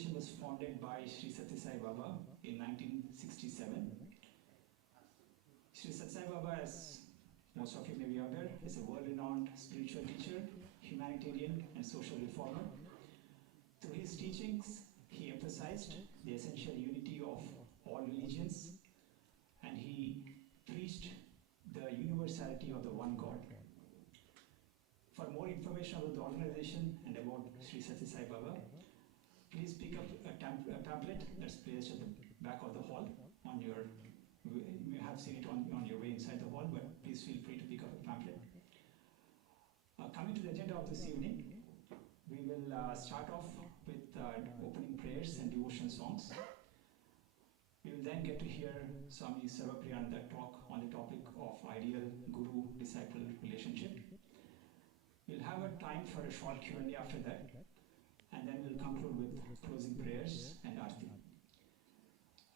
organization was founded by Sri Sathya Sai Baba in 1967. Sri Sathya Sai Baba, as most of you may be aware, is a world-renowned spiritual teacher, humanitarian and social reformer. Through his teachings, he emphasized the essential unity of all religions, and he preached the universality of the one God. For more information about the organization and about Sri Sathya Sai Baba, please pick up a pamphlet that's placed at the back of the hall. You may have seen it on your way inside the hall, but please feel free to pick up a pamphlet. Coming to the agenda of this evening, we will start off with opening prayers and devotion songs. We will then get to hear Swami Sarvapriyananda talk on the topic of ideal guru-disciple relationship. We'll have a time for a short Q&A after that, and then we'll conclude with closing prayers and Aarti.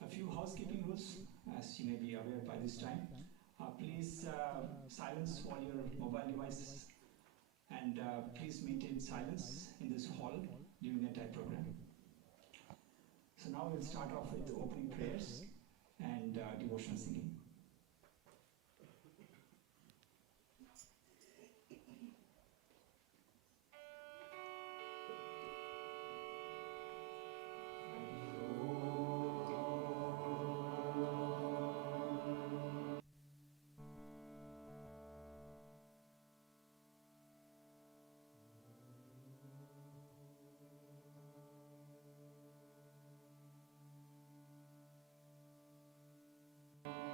A few housekeeping rules, as you may be aware by this time. Please silence all your mobile devices, and please maintain silence in this hall during the entire program. So now we'll start off with opening prayers and devotional singing. Thank you.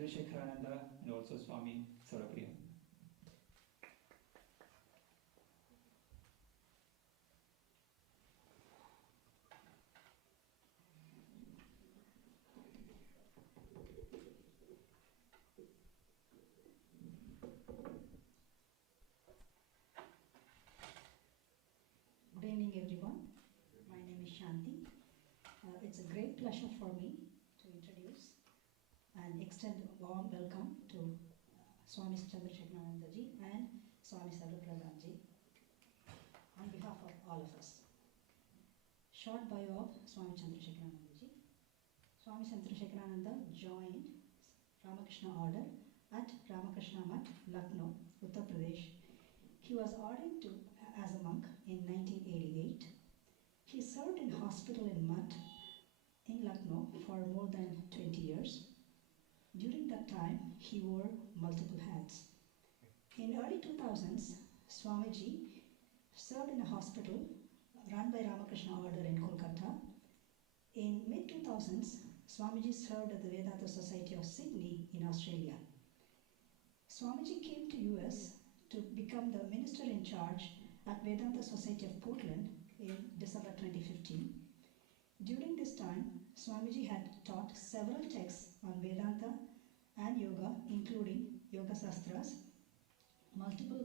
Chandrasekharananda and also Swami Sarvapriyananda. Good evening, everyone. My name is Shanti. It's a great pleasure for me to introduce and extend a warm welcome to Swami Chandrasekharananda ji and Swami Sarvapriyananda ji on behalf of all of us. Short bio of Swami Chandrasekharananda ji. Swami Chandrasekharananda joined Ramakrishna order at Ramakrishna Math, Lucknow, Uttar Pradesh. He was ordained as a monk in 1988. He served in hospital in Math in Lucknow for more than 20 years. During that time, he wore multiple hats. In early 2000s, Swamiji served in a hospital run by Ramakrishna Order in Kolkata. In mid-2000s, Swamiji served at the Vedanta Society of Sydney in Australia. Swamiji came to US to become the minister in charge at Vedanta Society of Portland in December 2015. During this time, Swamiji had taught several texts on Vedanta and yoga, including Yoga Sastras, multiple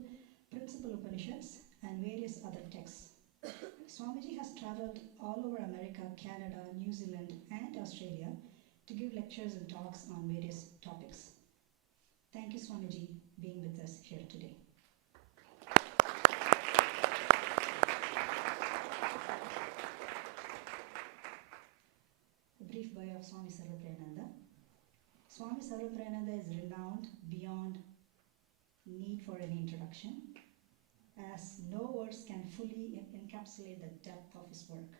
principal Upanishads, and various other texts. Swamiji has traveled all over America, Canada, New Zealand, and Australia to give lectures and talks on various topics. Thank you, Swamiji, being with us here today. A brief bio of Swami Sarvapriyananda. Swami Sarvapriyananda is renowned beyond need for any introduction, as no words can fully encapsulate the depth of his work.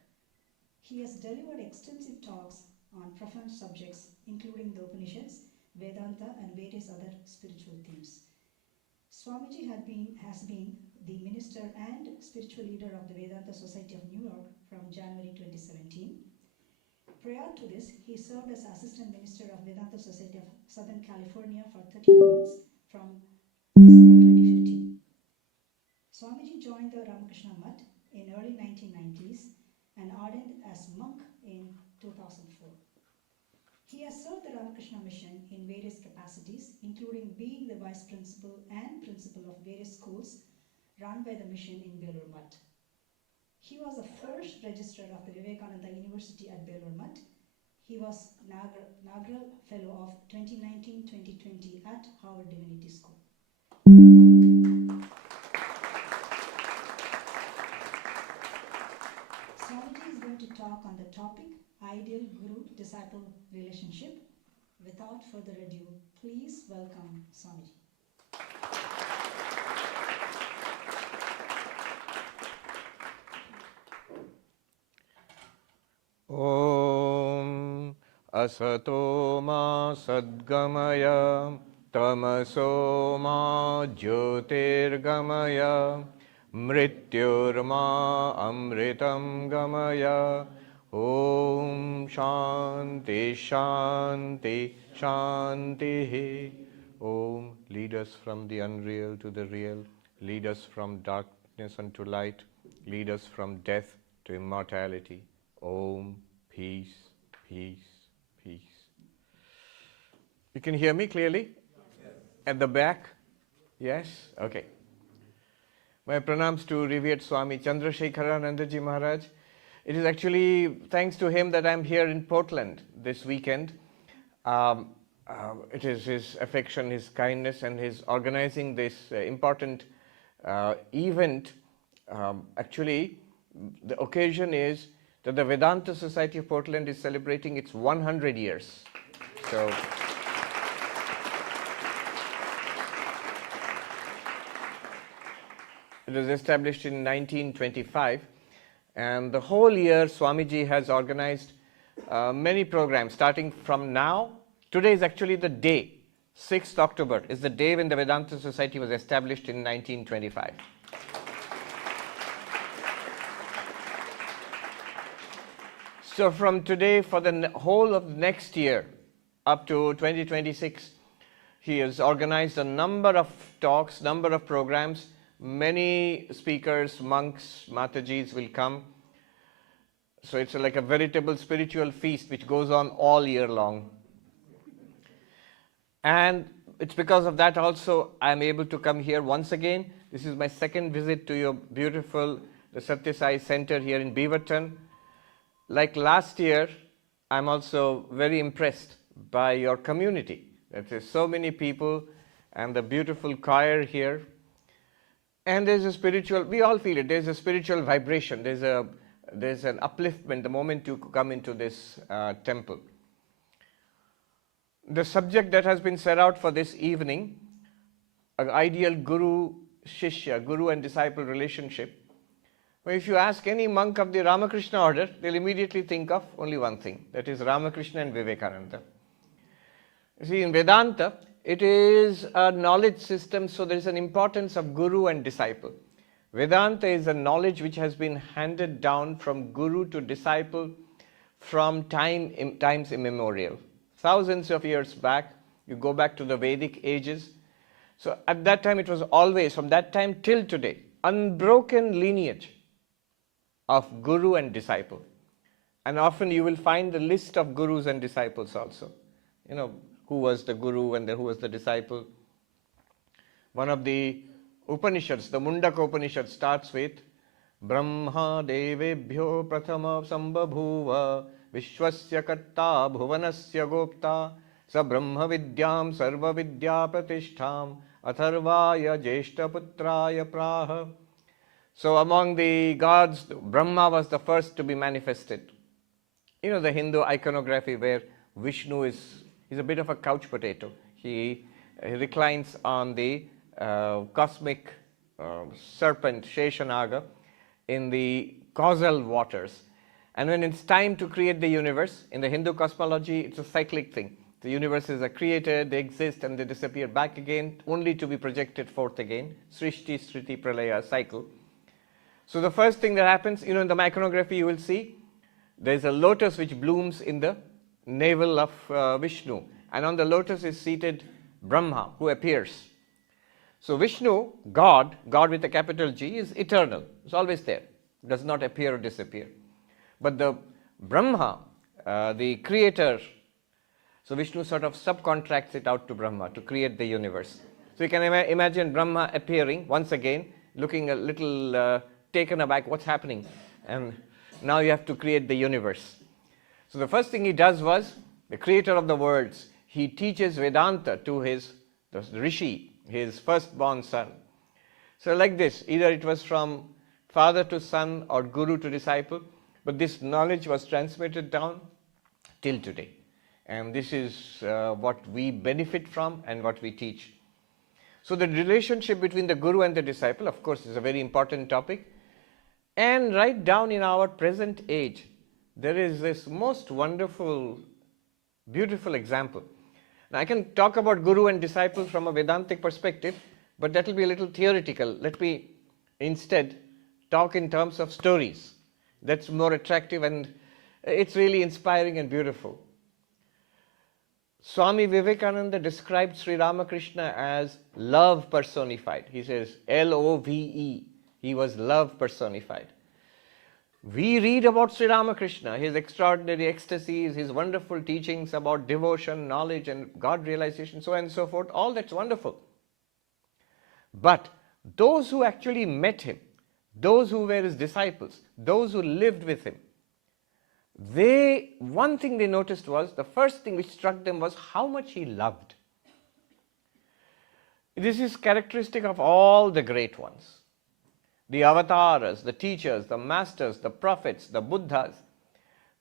He has delivered extensive talks on profound subjects, including the Upanishads, Vedanta, and various other spiritual themes. Swamiji has been the minister and spiritual leader of the Vedanta Society of New York from January 2017. Prior to this, he served as Assistant Minister of Vedanta Society of Southern California for 13 months from December 2015. Swamiji joined the Ramakrishna Math in early 1990s and ordained as monk in 2004. He has served the Ramakrishna mission in various capacities, including being the vice principal and principal of various schools run by the mission in Belur Math. He was the first registrar of the Vivekananda University at Belur Math. He was Nagral Fellow of 2019-2020 at Harvard Divinity School. Swamiji is going to talk on the topic Ideal Guru-Disciple Relationship. Without further ado, please welcome Swamiji. Om Asato Ma Sadgamaya Tamaso Ma Jyotirgamaya Mrityurma Amritam Gamaya Om Shanti Shanti Shanti. Om, lead us from the unreal to the real, lead us from darkness unto light, lead us from death to immortality. Om, peace, peace, peace. You can hear me clearly? Yes. At the back? Yes? Okay. My pranams to revered Swami Chandrasekharananda ji Maharaj. It is actually thanks to him that I'm here in Portland this weekend. It is his affection, his kindness, and his organizing this important event. Actually, the occasion is that the Vedanta Society of Portland is celebrating its 100 years. So, it was established in 1925, and the whole year Swamiji has organized many programs starting from now. Today is actually the day, 6th October is the day when the Vedanta Society was established in 1925. So from today for the whole of next year up to 2026, He has organized a number of talks, number of programs. Many speakers, monks, Matajis will come. So it's like a veritable spiritual feast which goes on all year long. And it's because of that also I am able to come here once again. This is my second visit to your beautiful the Satya Sai Center here in Beaverton. Like last year, I'm also very impressed by your community. There's so many people and the beautiful choir here. And there's a spiritual, we all feel it, there's a spiritual vibration, there's an upliftment the moment you come into this temple. The subject that has been set out for this evening, an ideal guru-shishya, guru and disciple relationship. Well, if you ask any monk of the Ramakrishna order, they'll immediately think of only one thing, that is Ramakrishna and Vivekananda. You see, in Vedanta, it is a knowledge system, so there is an importance of guru and disciple. Vedanta is a knowledge which has been handed down from guru to disciple from times immemorial. Thousands of years back, you go back to the Vedic ages. So at that time it was always, from that time till today, unbroken lineage of guru and disciple. And often you will find the list of gurus and disciples also. You know, who was the guru and who was the disciple. One of the Upanishads, the Mundaka Upanishad starts with Brahma devebhyo prathama sambhabhuva Vishwasya karta bhuvanasya gopta sa brahma vidyam sarva vidya pratishtham atharvaya jeshta putraya praha. So among the gods, Brahma was the first to be manifested. You know the Hindu iconography where Vishnu is a bit of a couch potato. He reclines on the cosmic serpent Sheshanaga in the causal waters. And when it's time to create the universe, in the Hindu cosmology, it's a cyclic thing. The universes are created, they exist, and they disappear back again, only to be projected forth again. Srishti, Sriti, Pralaya, cycle. So the first thing that happens, you know, in the iconography you will see, there's a lotus which blooms in the navel of Vishnu. And on the lotus is seated Brahma, who appears. So Vishnu, God with a capital G, is eternal. It's always there. It does not appear or disappear. But the Brahma, the creator, so Vishnu sort of subcontracts it out to Brahma to create the universe. So you can imagine Brahma appearing once again, looking a little taken aback, what's happening? And now you have to create the universe. So the first thing he does was, the creator of the worlds, he teaches Vedanta to the Rishi, his firstborn son. So like this, either it was from father to son or guru to disciple, but this knowledge was transmitted down till today. And this is what we benefit from and what we teach. So the relationship between the guru and the disciple, of course, is a very important topic. And right down in our present age, there is this most wonderful, beautiful example. Now I can talk about guru and disciple from a Vedantic perspective, but that will be a little theoretical. Let me instead talk in terms of stories. That's more attractive and it's really inspiring and beautiful. Swami Vivekananda described Sri Ramakrishna as love personified. He says L-O-V-E. He was love personified. We read about Sri Ramakrishna, his extraordinary ecstasies, his wonderful teachings about devotion, knowledge and God realization, so on and so forth. All that's wonderful. But those who actually met him, those who were his disciples, those who lived with him, one thing they noticed was, the first thing which struck them was how much he loved. This is characteristic of all the great ones. The avatars, the teachers, the masters, the prophets, the Buddhas,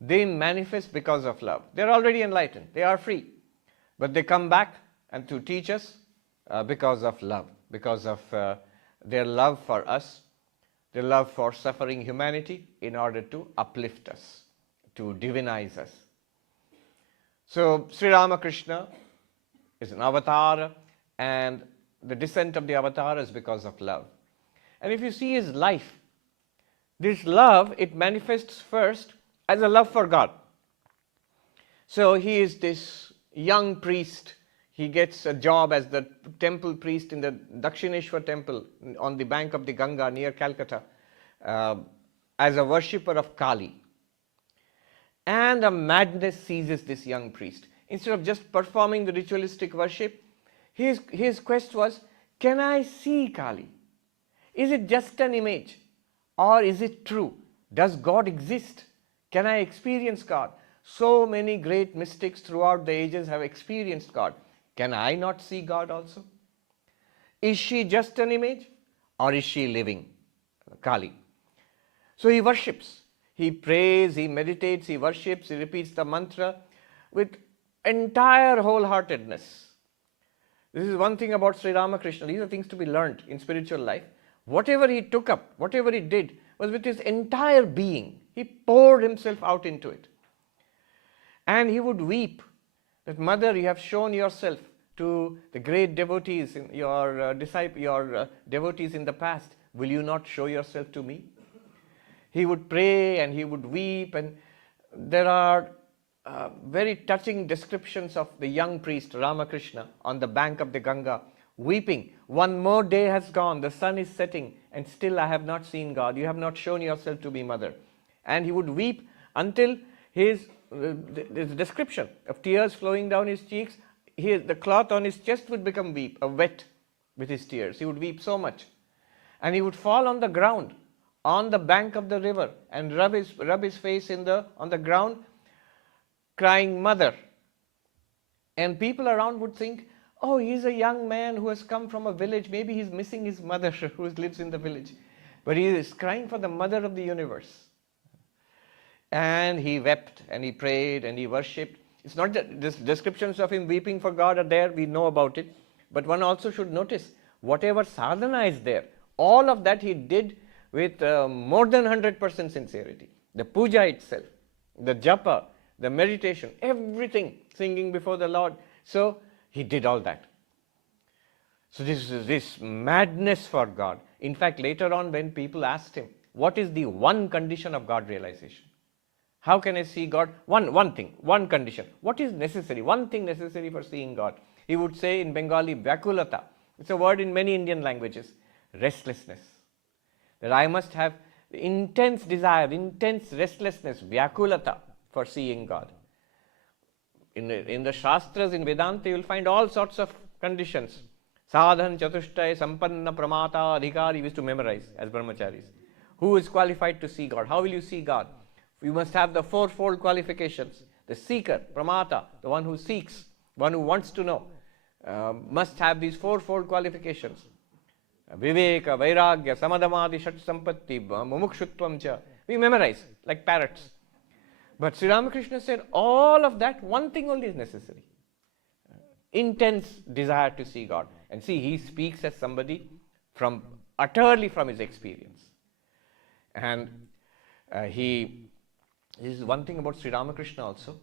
they manifest because of love. They're already enlightened, they are free. But they come back and to teach us because of love, because of their love for us, their love for suffering humanity in order to uplift us, to divinize us. So Sri Ramakrishna is an avatar, and the descent of the avatar is because of love. And if you see his life, this love, it manifests first as a love for God. So he is this young priest. he gets a job as the temple priest in the Dakshineshwar temple on the bank of the Ganga near Calcutta, as a worshipper of Kali. And a madness seizes this young priest. Instead of just performing the ritualistic worship, his quest was, can I see Kali? Is it just an image? Or is it true? Does God exist? Can I experience God? So many great mystics throughout the ages have experienced God. Can I not see God also? Is she just an image? Or is she living? Kali. So he worships. He prays, he meditates, he worships, he repeats the mantra with entire wholeheartedness. This is one thing about Sri Ramakrishna. These are things to be learnt in spiritual life. Whatever he took up, whatever he did, was with his entire being. He poured himself out into it. And he would weep that, Mother, you have shown yourself to the great devotees, your devotees in the past. Will you not show yourself to me? He would pray and he would weep, and there are very touching descriptions of the young priest Ramakrishna on the bank of the Ganga, weeping. One more day has gone, the sun is setting, and still I have not seen God. You have not shown yourself to me, Mother. And he would weep until his description of tears flowing down his cheeks, the cloth on his chest would become wet with his tears. He would weep so much. And he would fall on the ground, on the bank of the river, and rub his face on the ground, crying, Mother. And people around would think, oh, he's a young man who has come from a village. Maybe he's missing his mother who lives in the village. But he is crying for the mother of the universe. And he wept and he prayed and he worshipped. It's not that these descriptions of him weeping for God are there, we know about it. But one also should notice whatever sadhana is there, all of that he did with more than 100% sincerity. The puja itself, the japa, the meditation, everything, singing before the Lord. So he did all that. So this madness for God. In fact, later on when people asked him, what is the one condition of God realization? How can I see God? One thing, one condition. What is necessary? One thing necessary for seeing God. He would say in Bengali, Vyakulata. It's a word in many Indian languages. Restlessness. That I must have intense desire, intense restlessness, Vyakulata, for seeing God. In the Shastras, in Vedanta, you will find all sorts of conditions. Sadhan, Chatushtay, Sampanna, Pramata, Adhikari, we used to memorize as brahmacharis. Who is qualified to see God? How will you see God? You must have the fourfold qualifications. The seeker, Pramata, the one who seeks, one who wants to know, must have these fourfold qualifications. Viveka, Vairagya, Samadhamadi, Shat Sampatti, Mumukshutvam cha. We memorize like parrots. But Sri Ramakrishna said all of that, one thing only is necessary. Intense desire to see God. And see, he speaks as somebody utterly from his experience. And this is one thing about Sri Ramakrishna also.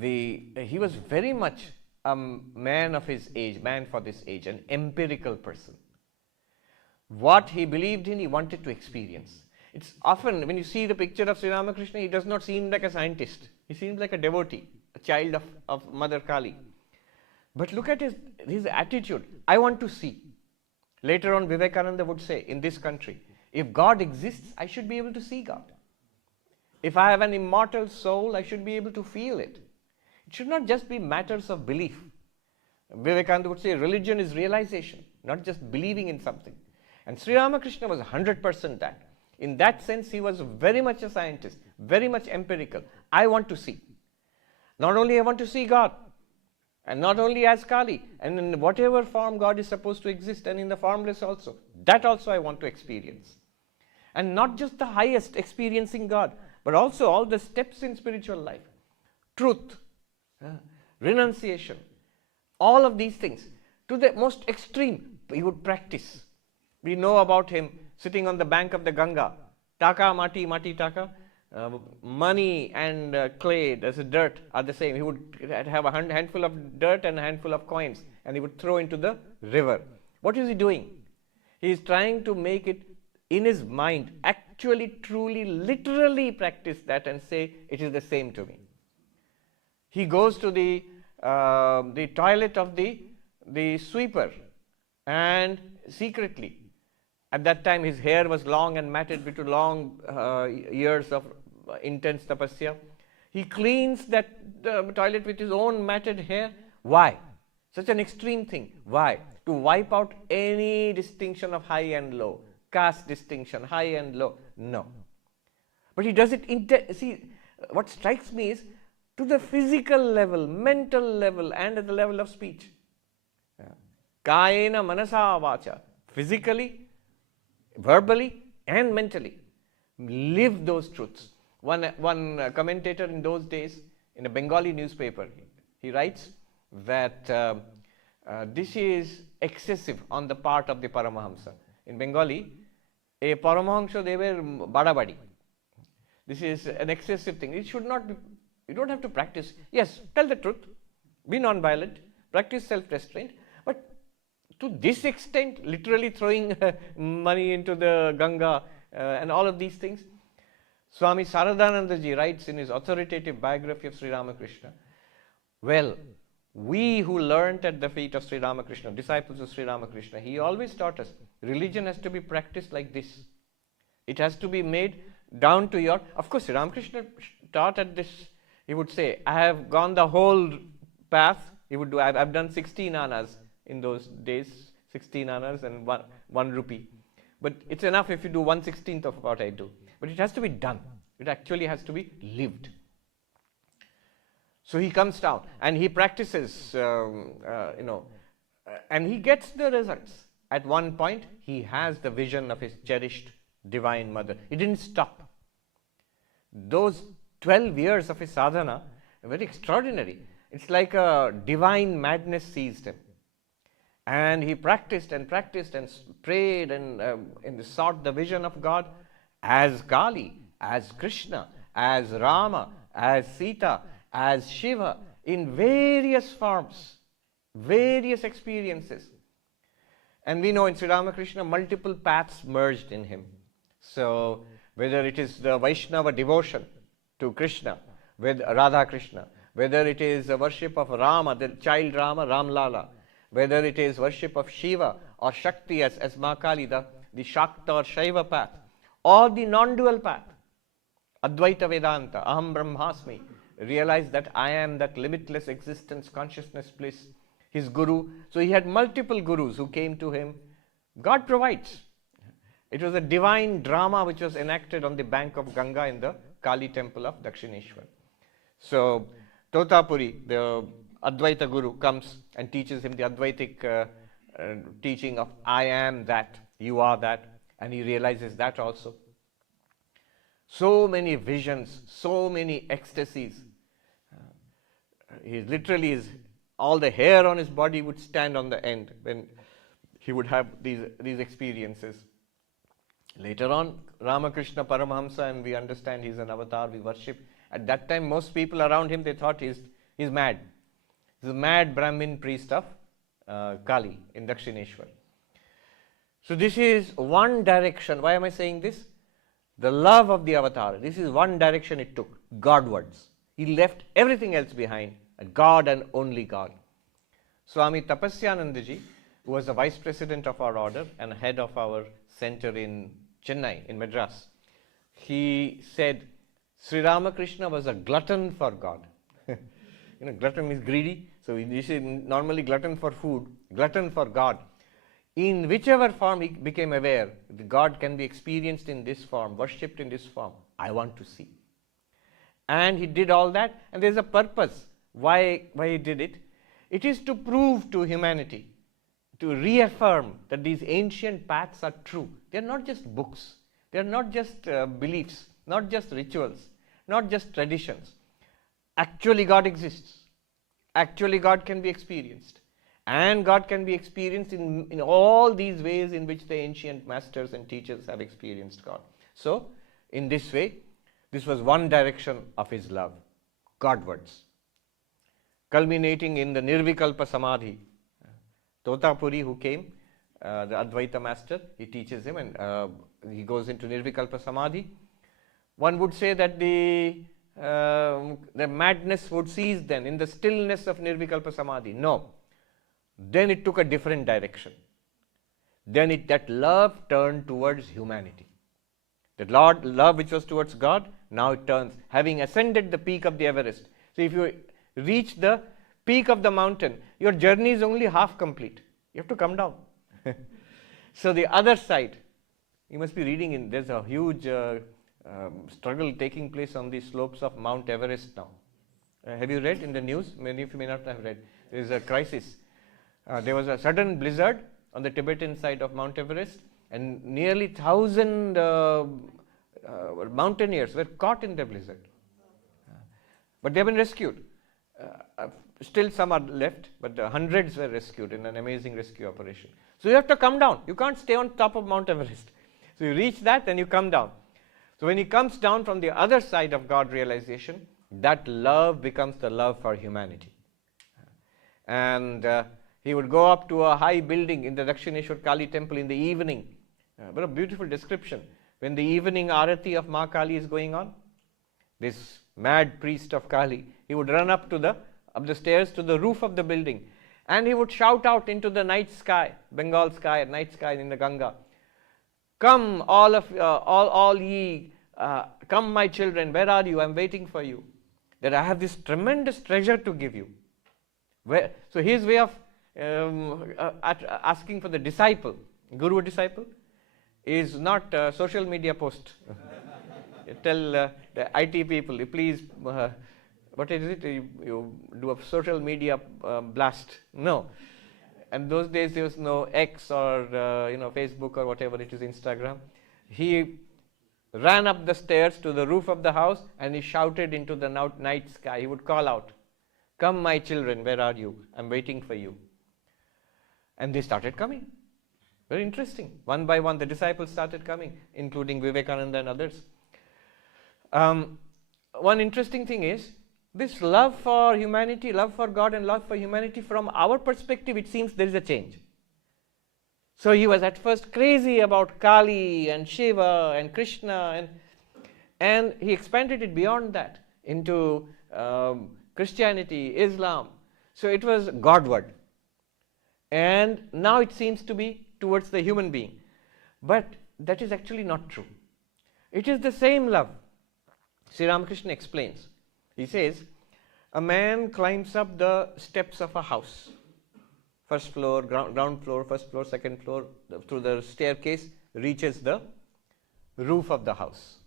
He was very much a man of his age, man for this age, an empirical person. What he believed in, he wanted to experience. It's often, when you see the picture of Sri Ramakrishna, he does not seem like a scientist. He seems like a devotee, a child of Mother Kali. But look at his attitude. I want to see. Later on, Vivekananda would say, in this country, if God exists, I should be able to see God. If I have an immortal soul, I should be able to feel it. It should not just be matters of belief. Vivekananda would say, religion is realization, not just believing in something. And Sri Ramakrishna was 100% that. In that sense, he was very much a scientist, very much empirical. I want to see. Not only I want to see God, and not only as Kali, and in whatever form God is supposed to exist, and in the formless also. That also I want to experience. And not just the highest, experiencing God, but also all the steps in spiritual life. Truth, renunciation, all of these things. To the most extreme, he would practice. We know about him sitting on the bank of the Ganga. Taka, mati, mati, taka. Money and clay, there's a dirt, are the same. He would have a handful of dirt and a handful of coins, and he would throw into the river. What is he doing? He is trying to make it in his mind, actually, truly, literally practice that and say, it is the same to me. He goes to the the toilet of the sweeper, and secretly, at that time his hair was long and matted due to long years of intense tapasya, he cleans that toilet with his own matted hair. Why? Such an extreme thing. Why? To wipe out any distinction of high and low, caste distinction, high and low. No. But he does it, see, what strikes me is to the physical level, mental level, and at the level of speech. Kayena manasa vacha, physically, verbally, and mentally. Live those truths. One commentator in those days, in a Bengali newspaper, he writes that this is excessive on the part of the Paramahamsa. In Bengali, a Paramahamsa, they were badabadi. This is an excessive thing. It should not be, you don't have to practice. Yes, tell the truth, be non-violent, practice self-restraint, but to this extent, literally throwing money into the Ganga and all of these things. Swami Sarvapriyananda ji writes in his authoritative biography of Sri Ramakrishna, well, we who learnt at the feet of Sri Ramakrishna, disciples of Sri Ramakrishna, he always taught us, religion has to be practiced like this. It has to be made down to your, of course, Sri Ramakrishna taught at this, he would say, I have gone the whole path, he would do, I've done 16 annas in those days, 16 annas and one rupee. But it's enough if you do 1/16 of what I do. But it has to be done. It actually has to be lived. So he comes down and he practices, and he gets the results. At one point, he has the vision of his cherished divine mother. He didn't stop. Those 12 years of his sadhana are very extraordinary. It's like a divine madness seized him. And he practiced and prayed and sought the vision of God as Kali, as Krishna, as Rama, as Sita, as Shiva, in various forms, various experiences. And we know in Sri Ramakrishna, multiple paths merged in him. So, whether it is the Vaishnava devotion to Krishna, with Radha Krishna, whether it is the worship of Rama, the child Rama, Ramlala, whether it is worship of Shiva or Shakti as Ma Kali, the Shakta or Shaiva path, or the non-dual path, Advaita Vedanta, Aham Brahmasmi, realize that I am that limitless existence, consciousness, bliss, his guru. So he had multiple gurus who came to him. God provides. It was a divine drama which was enacted on the bank of Ganga in the Kali temple of Dakshineshwar. So Totapuri, the Advaita guru, comes and teaches him the Advaitic teaching of I am that, you are that, and he realizes that also. So many visions, so many ecstasies. He literally is, all the hair on his body would stand on the end when he would have these experiences. Later on, Ramakrishna Paramahamsa, and we understand he's an avatar, we worship. At that time, most people around him, they thought he's mad. He's a mad Brahmin priest of Kali in Dakshineshwar. So this is one direction. Why am I saying this? The love of the avatar. This is one direction it took, Godwards. He left everything else behind, God and only God. Swami Tapasyanandaji, who was the vice president of our order and head of our center in Chennai, in Madras, he said Sri Ramakrishna was a glutton for God. Glutton means greedy. So this is normally glutton for food, glutton for God. In whichever form he became aware, the God can be experienced in this form, worshipped in this form. I want to see. And he did all that, and there's a purpose why he did it. It is to prove to humanity, to reaffirm that these ancient paths are true. They are not just books. They are not just beliefs, not just rituals, not just traditions. Actually, God exists. Actually, God can be experienced. And God can be experienced in all these ways in which the ancient masters and teachers have experienced God. So, in this way, this was one direction of his love, Godwards. Culminating in the Nirvikalpa Samadhi. Totapuri, who came, the Advaita master, he teaches him and he goes into Nirvikalpa Samadhi. One would say that the the madness would cease then in the stillness of Nirvikalpa Samadhi. No. Then it took a different direction. Then that love turned towards humanity. That love which was towards God, now it turns, having ascended the peak of the Everest. So if you reach the peak of the mountain, your journey is only half complete. You have to come down. So the other side, you must be reading there's a huge struggle taking place on the slopes of Mount Everest now. Have you read in the news? Many of you may not have read. There is a crisis. There was a sudden blizzard on the Tibetan side of Mount Everest, and nearly 1,000 mountaineers were caught in the blizzard. But they have been rescued. Still some are left, but hundreds were rescued in an amazing rescue operation. So you have to come down. You can't stay on top of Mount Everest. So you reach that, then you come down. So when he comes down from the other side of God realization, that love becomes the love for humanity. And he would go up to a high building in the Dakshineshwar Kali temple in the evening. What a beautiful description. When the evening arati of Ma Kali is going on, this mad priest of Kali, he would run up the stairs to the roof of the building, and he would shout out into the night sky, Bengal sky, night sky in the Ganga, "Come, all ye, come, my children, where are you? I am waiting for you. That I have this tremendous treasure to give you." So his way of asking for the disciple, guru disciple, is not a social media post. Tell the IT people, please, what is it? You do a social media blast. No. And those days there was no X or Facebook or whatever it is, Instagram. He ran up the stairs to the roof of the house and he shouted into the night sky. He would call out, "Come, my children, where are you? I'm waiting for you." And they started coming. Very interesting. One by one, the disciples started coming, including Vivekananda and others. One interesting thing is, this love for humanity, love for God and love for humanity, from our perspective, it seems there is a change. So he was at first crazy about Kali and Shiva and Krishna, and he expanded it beyond that into Christianity, Islam. So it was Godward. And now it seems to be towards the human being. But that is actually not true. It is the same love. Sri Ramakrishna explains. He says, a man climbs up the steps of a house. First floor, ground floor, first floor, second floor, through the staircase, reaches the roof of the house.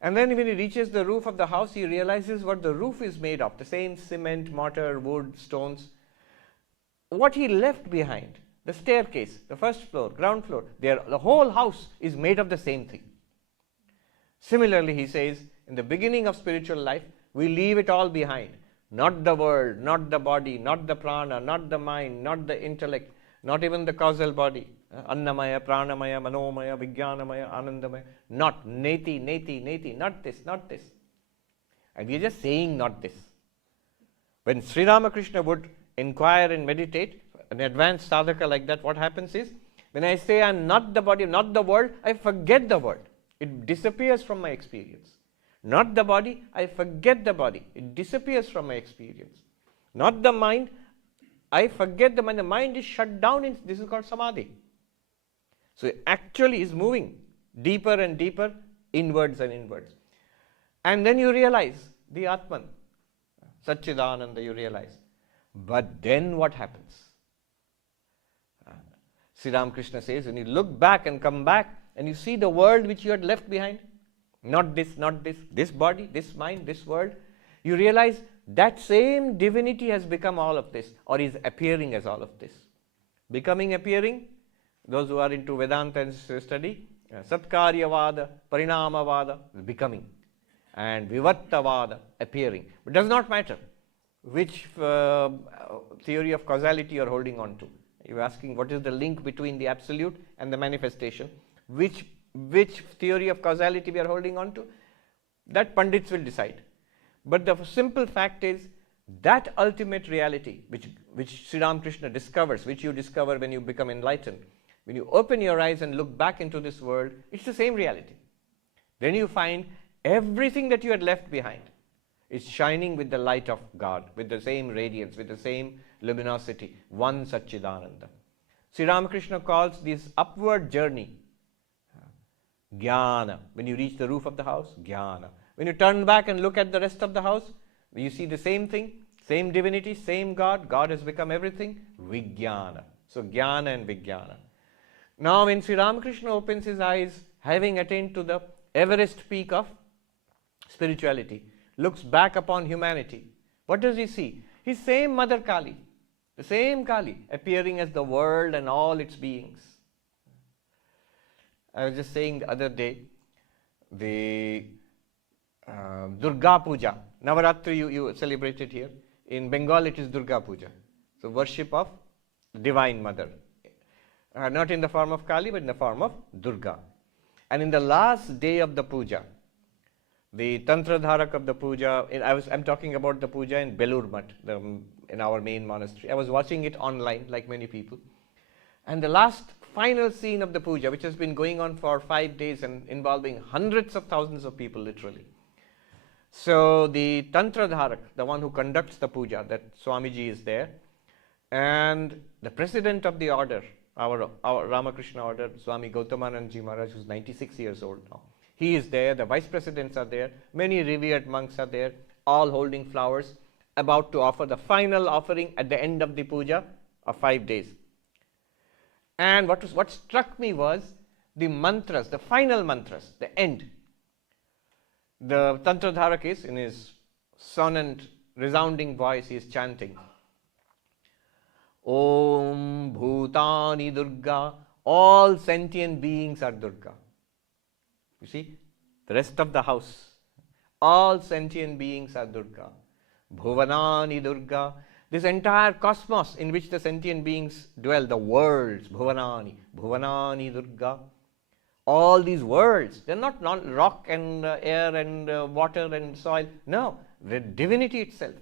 And then when he reaches the roof of the house, he realizes what the roof is made of, the same cement, mortar, wood, stones. What he left behind, the staircase, the first floor, ground floor, the whole house is made of the same thing. Similarly, he says, in the beginning of spiritual life, we leave it all behind. Not the world, not the body, not the prana, not the mind, not the intellect, not even the causal body. Annamaya, pranamaya, manomaya, vijnanamaya, anandamaya. Not neti, neti, neti, not this, not this. And we are just saying not this. When Sri Ramakrishna would inquire and meditate, an advanced sadhaka like that, what happens is, when I say I am not the body, not the world, I forget the world. It disappears from my experience. Not the body, I forget the body. It disappears from my experience. Not the mind, I forget the mind. The mind is shut down. This is called samadhi. So it actually is moving deeper and deeper, inwards and inwards. And then you realize the Atman, Satchidananda, you realize. But then what happens? Sri Ramakrishna says, when you look back and come back and you see the world which you had left behind, not this, this body, this mind, this world, you realize that same divinity has become all of this, or is appearing as all of this. Becoming, appearing, those who are into Vedanta and study, Satkaryavada, Parinamavada, becoming, and Vivattavada, appearing. It does not matter which theory of causality you are holding on to. You are asking what is the link between the absolute and the manifestation. Which theory of causality we are holding on to, that Pandits will decide. But the simple fact is that ultimate reality which Sri Ramakrishna discovers, which you discover when you become enlightened, when you open your eyes and look back into this world, it's the same reality. Then you find everything that you had left behind, It's shining with the light of God, with the same radiance, with the same luminosity, one Satchidananda. Sri Ramakrishna calls this upward journey Jnana. When you reach the roof of the house, Jnana. When you turn back and look at the rest of the house, you see the same thing, same divinity, same God. God has become everything, Vijnana. So Jnana and Vijnana. Now when Sri Ramakrishna opens his eyes, having attained to the Everest peak of spirituality, looks back upon humanity, what does he see? His same Mother Kali, the same Kali, appearing as the world and all its beings. I was just saying the other day, the Durga Puja, Navaratri you celebrated here. In Bengal it is Durga Puja. So worship of Divine Mother. Not in the form of Kali, but in the form of Durga. And in the last day of the puja, the Tantra Dharak of the puja, I'm talking about the puja in Belur Math, in our main monastery. I was watching it online like many people. And the last final scene of the puja, which has been going on for 5 days and involving hundreds of thousands of people literally. So the Tantra Dharak, the one who conducts the puja, that Swamiji is there, and the president of the order, our Ramakrishna order, Swami Gautamanandji Maharaj, who's 96 years old now. He is there, the vice presidents are there, many revered monks are there, all holding flowers, about to offer the final offering at the end of the puja of 5 days. And what struck me was the mantras, the final mantras, the end. The Tantra Dharak is, in his sonant, resounding voice, he is chanting, Om Bhutani Durga, all sentient beings are Durga. You see, the rest of the house, all sentient beings are Durga. Bhuvanani Durga, this entire cosmos in which the sentient beings dwell, the worlds, Bhuvanani Durga, all these worlds, they're not rock and air and water and soil, no, the divinity itself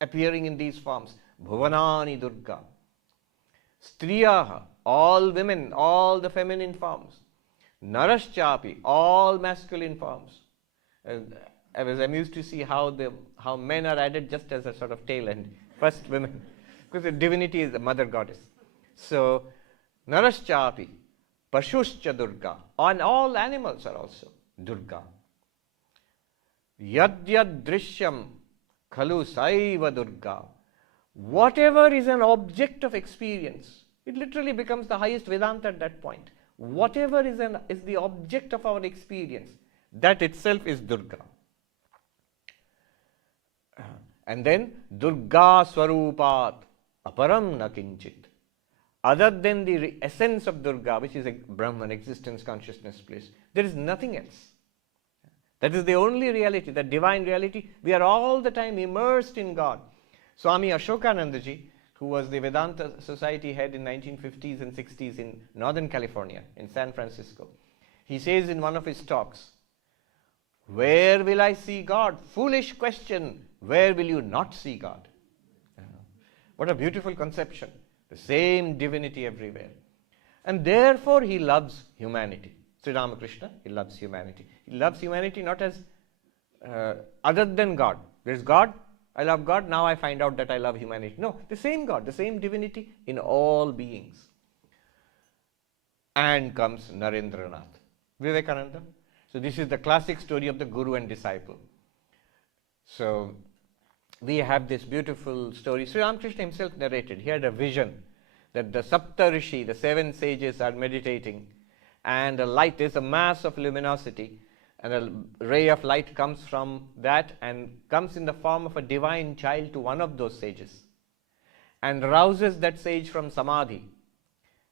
appearing in these forms. Bhuvanani Durga. Striyaha, all women, all the feminine forms. Naraschapi, all masculine forms. I was amused to see how men are added just as a sort of tail end. First women, because the divinity is the mother goddess. So, Naraschapi, Pashuscha Durga, and all animals are also Durga. Yad yad drishyam khalu saiva Durga. Whatever is an object of experience, it literally becomes the highest Vedanta at that point. Whatever is the object of our experience, that itself is Durga. And then Durga Swarupat Aparam na kinchit. Other than the essence of Durga, which is a Brahman, existence, consciousness, bliss, there is nothing else. That is the only reality, the divine reality. We are all the time immersed in God. Swami Ashokanandaji, who was the Vedanta Society head in 1950s and 60s in Northern California, in San Francisco, he says in one of his talks, where will I see God? Foolish question, where will you not see God? What a beautiful conception. The same divinity everywhere. And therefore he loves humanity. Sri Ramakrishna, he loves humanity. He loves humanity not as other than God. There is God, I love God, now I find out that I love humanity. No, the same God, the same divinity in all beings. And comes Narendranath, Vivekananda. So this is the classic story of the Guru and disciple. So we have this beautiful story. Sri Ramakrishna himself narrated. He had a vision that the Sapta Rishi, the 7 sages, are meditating, and a light, there's a mass of luminosity, and a ray of light comes from that and comes in the form of a divine child to one of those sages and rouses that sage from samadhi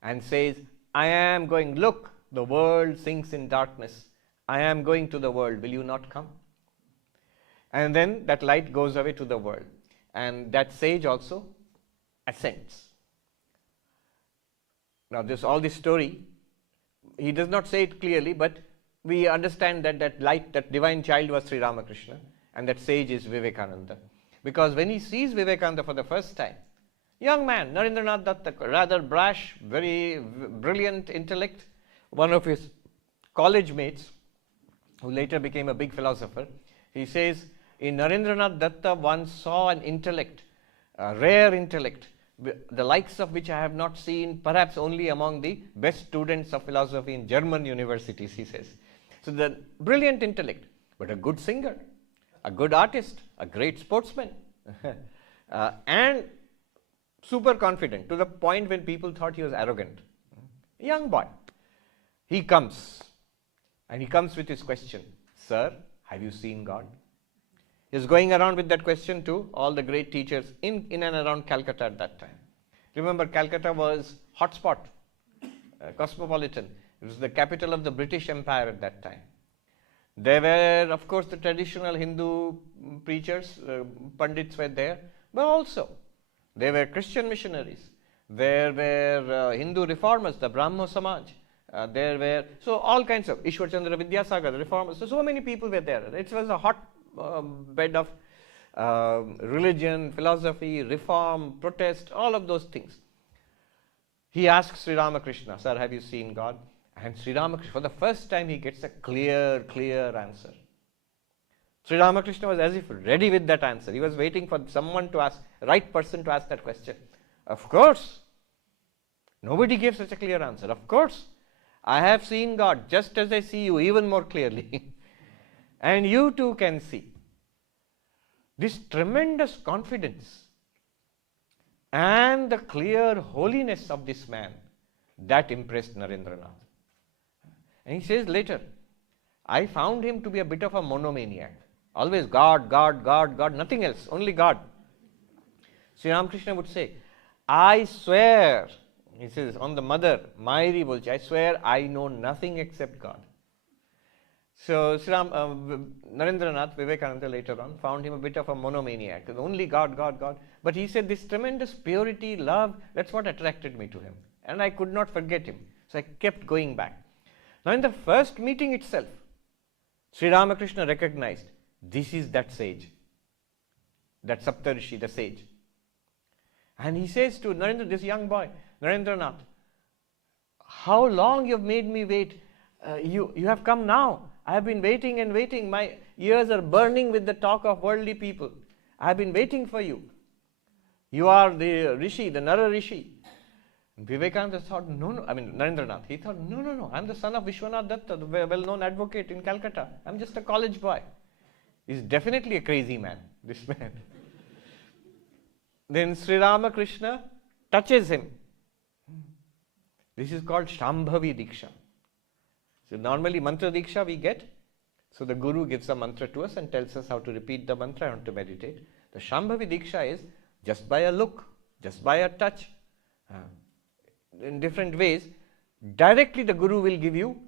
and says, I am going, look, the world sinks in darkness. I am going to the world, will you not come? And then that light goes away to the world, and that sage also ascends. Now all this story, he does not say it clearly, but we understand that that light, that divine child was Sri Ramakrishna, and that sage is Vivekananda. Because when he sees Vivekananda for the first time, young man, Narendranath Datta, rather brash, very brilliant intellect, one of his college mates, who later became a big philosopher, he says, In Narendranath Datta, one saw an intellect, a rare intellect, the likes of which I have not seen, perhaps only among the best students of philosophy in German universities, he says. So the brilliant intellect, but a good singer, a good artist, a great sportsman, and super confident to the point when people thought he was arrogant. A young boy. He comes, and he comes with his question, "Sir, have you seen God?" He's going around with that question to all the great teachers in and around Calcutta at that time. Remember, Calcutta was hotspot, cosmopolitan. It was the capital of the British Empire at that time. There were, of course, the traditional Hindu preachers, Pandits were there, but also there were Christian missionaries. There were Hindu reformers, the Brahmo Samaj. There were, so all kinds of, Ishwar Chandra Vidyasagar, the reformers. So many people were there. It was a hot bed of religion, philosophy, reform, protest, all of those things. He asks Sri Ramakrishna, "Sir, have you seen God?" And Sri Ramakrishna, for the first time, he gets a clear answer. Sri Ramakrishna was as if ready with that answer. He was waiting for someone to ask, right person to ask that question. Of course. Nobody gave such a clear answer. Of course. I have seen God just as I see you, even more clearly. And you too can see. This tremendous confidence and the clear holiness of this man, that impressed Narendranath. And he says later, "I found him to be a bit of a monomaniac. Always God, God, God, God, nothing else, only God." Sri Ramakrishna would say, "I swear," he says, on the mother, Mayri Bolchi, "I swear I know nothing except God." So Narendranath, Vivekananda later on, found him a bit of a monomaniac. Only God, God, God. But he said this tremendous purity, love, that's what attracted me to him. And I could not forget him. So I kept going back. Now in the first meeting itself, Sri Ramakrishna recognized, this is that sage, that Saptarishi, the sage. And he says to Narendra, this young boy, "Narendranath, how long you have made me wait? You have come now. I have been waiting and waiting. My ears are burning with the talk of worldly people. I have been waiting for you. You are the Rishi, the Nara Rishi." Vivekananda thought, Narendranath, he thought, no, I'm the son of Vishwanath Datta, the well-known advocate in Calcutta. I'm just a college boy. He's definitely a crazy man, this man. Then Sri Ramakrishna touches him. This is called Shambhavi Diksha. So normally mantra Diksha we get. So the Guru gives a mantra to us and tells us how to repeat the mantra and to meditate. The Shambhavi Diksha is just by a look, just by a touch, in different ways. Directly the Guru will give you,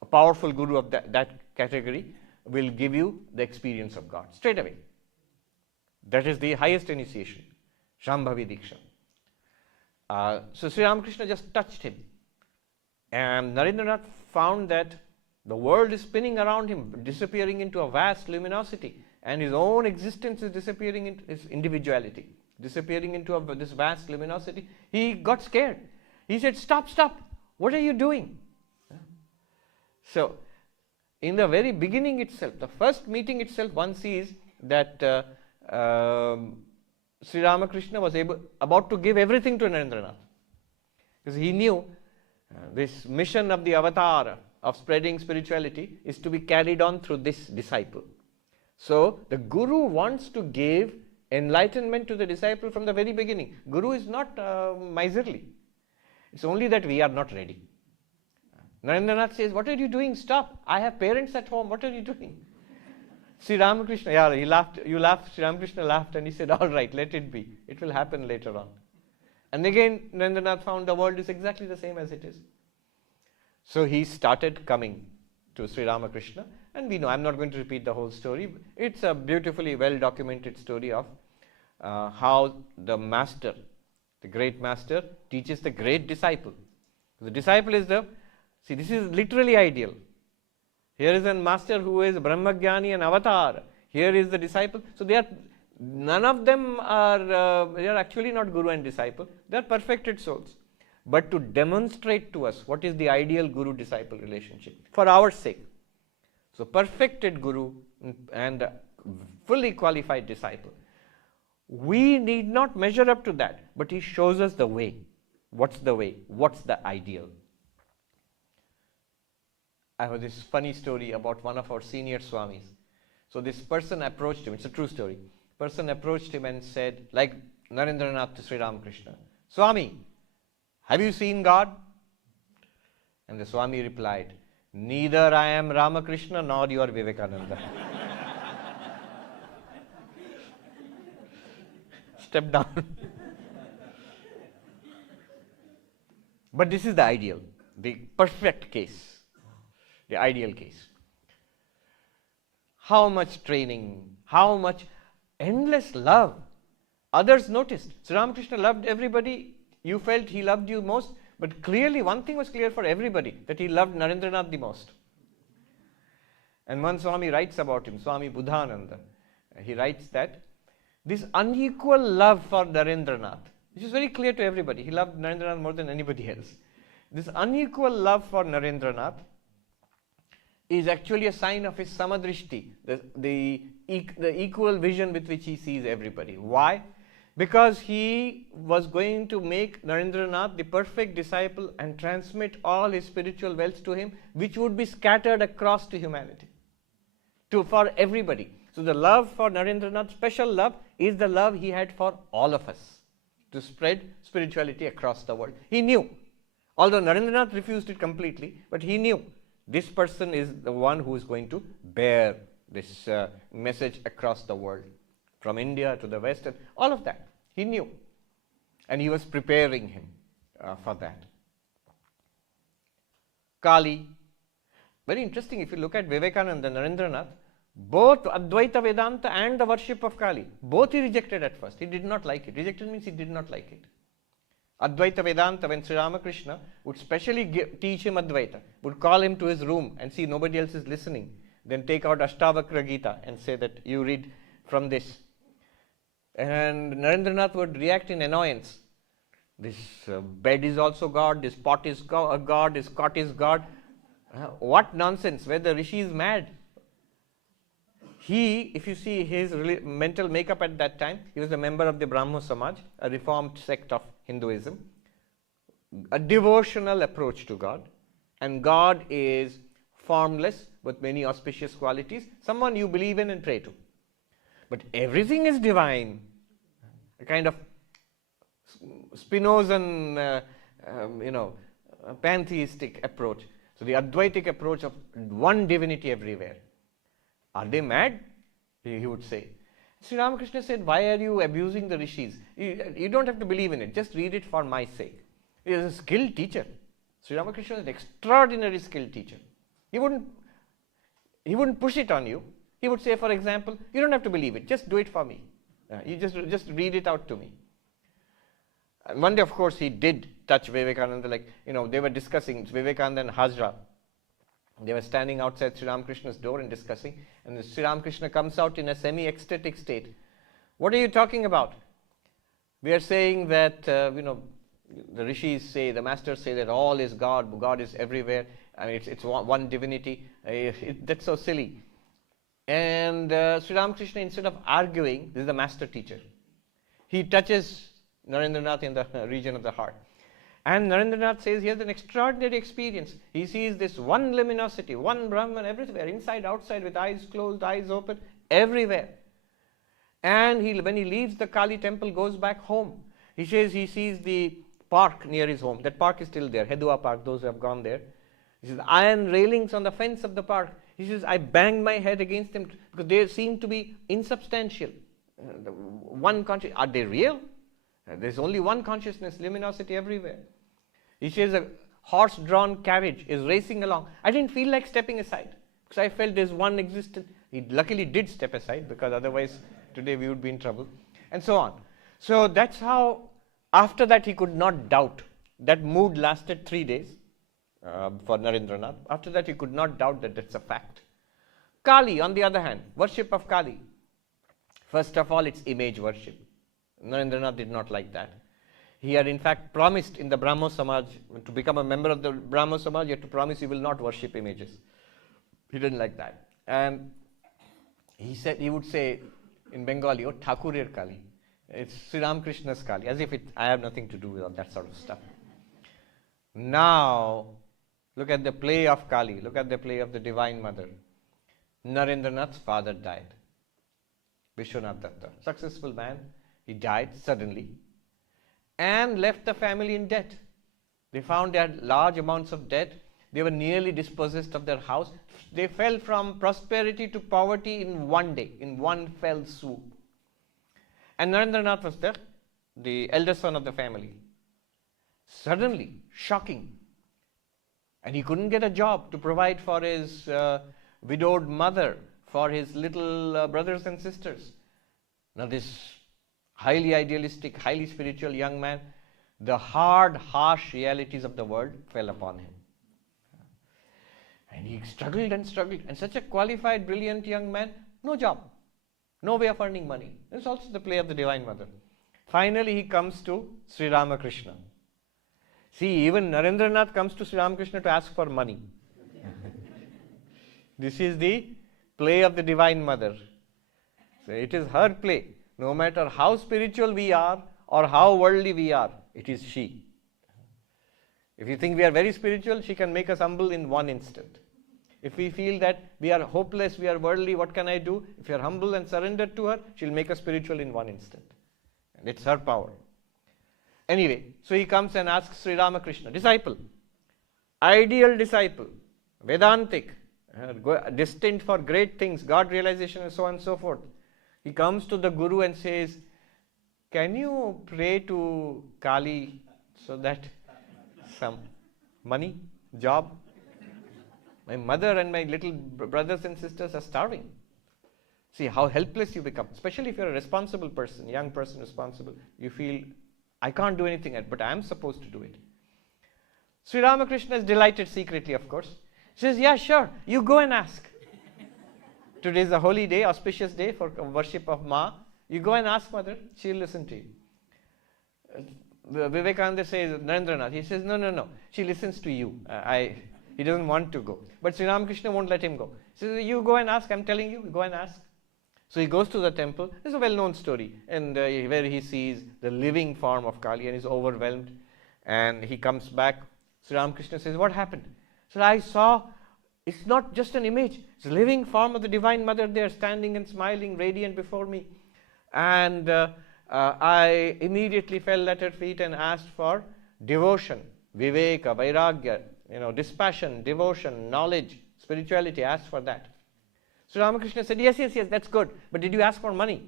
a powerful Guru of that category will give you the experience of God straight away. That is the highest initiation, Shambhavi Diksha. So Sri Ramakrishna just touched him. And Narendranath found that the world is spinning around him, disappearing into a vast luminosity, and his own existence is disappearing into his individuality, disappearing into this vast luminosity. He got scared. He said, "Stop, what are you doing?" So, in the very beginning itself, the first meeting itself, one sees that Sri Ramakrishna was about to give everything to Narendranath. Because he knew this mission of the avatar of spreading spirituality is to be carried on through this disciple. So, the Guru wants to give enlightenment to the disciple from the very beginning. Guru is not miserly. It's only that we are not ready. Narendranath says, "What are you doing? Stop. I have parents at home. What are you doing?" Sri Ramakrishna, he laughed. You laughed. Sri Ramakrishna laughed and he said, "All right, let it be. It will happen later on." And again, Narendranath found the world is exactly the same as it is. So he started coming to Sri Ramakrishna. And we know, I'm not going to repeat the whole story. It's a beautifully well-documented story of how the master, the great master, teaches the great disciple. The disciple is this is literally ideal. Here is a master who is Brahmagyani and avatar. Here is the disciple. So none of them they are actually not guru and disciple. They are perfected souls. But to demonstrate to us what is the ideal guru-disciple relationship for our sake. So perfected guru and fully qualified disciple. We need not measure up to that, but he shows us the way. What's the way? What's the ideal? I have this funny story about one of our senior Swamis. So this person approached him, it's a true story. Person approached him and said, like Narendranath to Sri Ramakrishna, Swami, have you seen God? And the Swami replied, neither I am Ramakrishna nor you are Vivekananda. Step down. But this is the ideal, the perfect case, the ideal case. How much training, how much endless love. Others noticed. Sri Ramakrishna loved everybody. You felt he loved you most. But clearly, one thing was clear for everybody, that he loved Narendranath the most. And one Swami writes about him, Swami Buddhananda. He writes that this unequal love for Narendranath, which is very clear to everybody, he loved Narendranath more than anybody else. This unequal love for Narendranath is actually a sign of his samadrishti, the equal vision with which he sees everybody. Why? Because he was going to make Narendranath the perfect disciple and transmit all his spiritual wealth to him, which would be scattered across to humanity, for everybody. So the love for Narendranath, special love, is the love he had for all of us, to spread spirituality across the world. He knew, although Narendranath refused it completely, but he knew this person is the one who is going to bear this message across the world, from India to the West, and all of that. He knew. And he was preparing him for that. Kali. Very interesting, if you look at Vivekananda and Narendranath, both Advaita Vedanta and the worship of Kali, both he rejected at first. He did not like it. Rejected means he did not like it. Advaita Vedanta, when Sri Ramakrishna would specially teach him Advaita, would call him to his room and see nobody else is listening, then take out Ashtavakra Gita and say that you read from this. And Narendranath would react in annoyance. This bed is also God, this pot is God, this cot is God. What nonsense, where the rishi is mad. He, if you see his mental makeup at that time, he was a member of the Brahmo Samaj, a reformed sect of Hinduism, a devotional approach to God, and God is formless with many auspicious qualities, someone you believe in and pray to. But everything is divine, a kind of Spinozan, pantheistic approach. So the Advaitic approach of one divinity everywhere. Are they mad? He would say. Sri Ramakrishna said, why are you abusing the rishis? You don't have to believe in it, just read it for my sake. He is a skilled teacher. Sri Ramakrishna is an extraordinary skilled teacher. He wouldn't push it on you. He would say, for example, you don't have to believe it, just do it for me. You just read it out to me. And one day, of course, he did touch Vivekananda, they were discussing, Vivekananda and Hazra. They were standing outside Sri Ramakrishna's door and discussing, and Sri Ramakrishna comes out in a semi-ecstatic state. What are you talking about? We are saying that, the rishis say, the masters say that all is God, God is everywhere, I mean, it's one divinity. That's so silly. And Sri Ramakrishna, instead of arguing, this is the master teacher, he touches Narendranath in the region of the heart. And Narendranath says he has an extraordinary experience. He sees this one luminosity, one Brahman everywhere, inside, outside, with eyes closed, eyes open, everywhere. And when he leaves the Kali temple, goes back home. He says he sees the park near his home. That park is still there, Hedua Park, those who have gone there. He says, iron railings on the fence of the park. He says, I banged my head against them because they seem to be insubstantial. Are they real? There's only one consciousness, luminosity everywhere. He says a horse-drawn carriage is racing along. I didn't feel like stepping aside because I felt there's one existence. He luckily did step aside because otherwise today we would be in trouble, and so on. So that's how, after that he could not doubt. That mood lasted 3 days for Narendranath. After that he could not doubt that that's a fact. Kali, on the other hand, worship of Kali. First of all, it's image worship. Narendranath did not like that. He had in fact promised in the Brahmo Samaj, to become a member of the Brahmo Samaj, you have to promise you will not worship images. He didn't like that. And he would say in Bengali, oh, Thakurer Kali. It's Sri Ramakrishna's Kali, as if I have nothing to do with all that sort of stuff. Now, look at the play of Kali, look at the play of the Divine Mother. Narendranath's father died. Vishwanath Datta, successful man, he died suddenly and left the family in debt. They found they had large amounts of debt. They were nearly dispossessed of their house. They fell from prosperity to poverty in one day, in one fell swoop. And Narendranath was the elder son of the family. Suddenly, shocking. And he couldn't get a job to provide for his widowed mother, for his little brothers and sisters. Now this highly idealistic, highly spiritual young man, the hard, harsh realities of the world fell upon him. And he struggled and struggled. And such a qualified, brilliant young man, no job, no way of earning money. It's also the play of the Divine Mother. Finally, he comes to Sri Ramakrishna. See, even Narendranath comes to Sri Ramakrishna to ask for money. This is the play of the Divine Mother. So it is her play. No matter how spiritual we are or how worldly we are, it is she. If you think we are very spiritual, she can make us humble in one instant. If we feel that we are hopeless, we are worldly, what can I do? If you are humble and surrendered to her, she'll make us spiritual in one instant. And it's her power. Anyway, so he comes and asks Sri Ramakrishna, disciple, ideal disciple, Vedantic, destined for great things, God realization and so on and so forth. He comes to the Guru and says, can you pray to Kali so that some money, job? My mother and my little brothers and sisters are starving. See how helpless you become, especially if you're a responsible person, young person responsible. You feel, I can't do anything, but I am supposed to do it. Sri Ramakrishna is delighted secretly, of course. He says, yeah, sure, you go and ask. Today is a holy day, auspicious day for worship of Ma. You go and ask mother, she'll listen to you. Vivekananda says, Narendranath, he says, no, she listens to you. He doesn't want to go. But Sri Ramakrishna won't let him go. He says, you go and ask, I'm telling you, go and ask. So he goes to the temple. It's a well-known story, and where he sees the living form of Kali and is overwhelmed. And he comes back. Sri Ramakrishna says, what happened? So I saw, it's not just an image, it's a living form of the Divine Mother there, standing and smiling, radiant before me. And I immediately fell at her feet and asked for devotion, viveka, vairagya, dispassion, devotion, knowledge, spirituality. I asked for that. So Ramakrishna said, yes, that's good. But did you ask for money?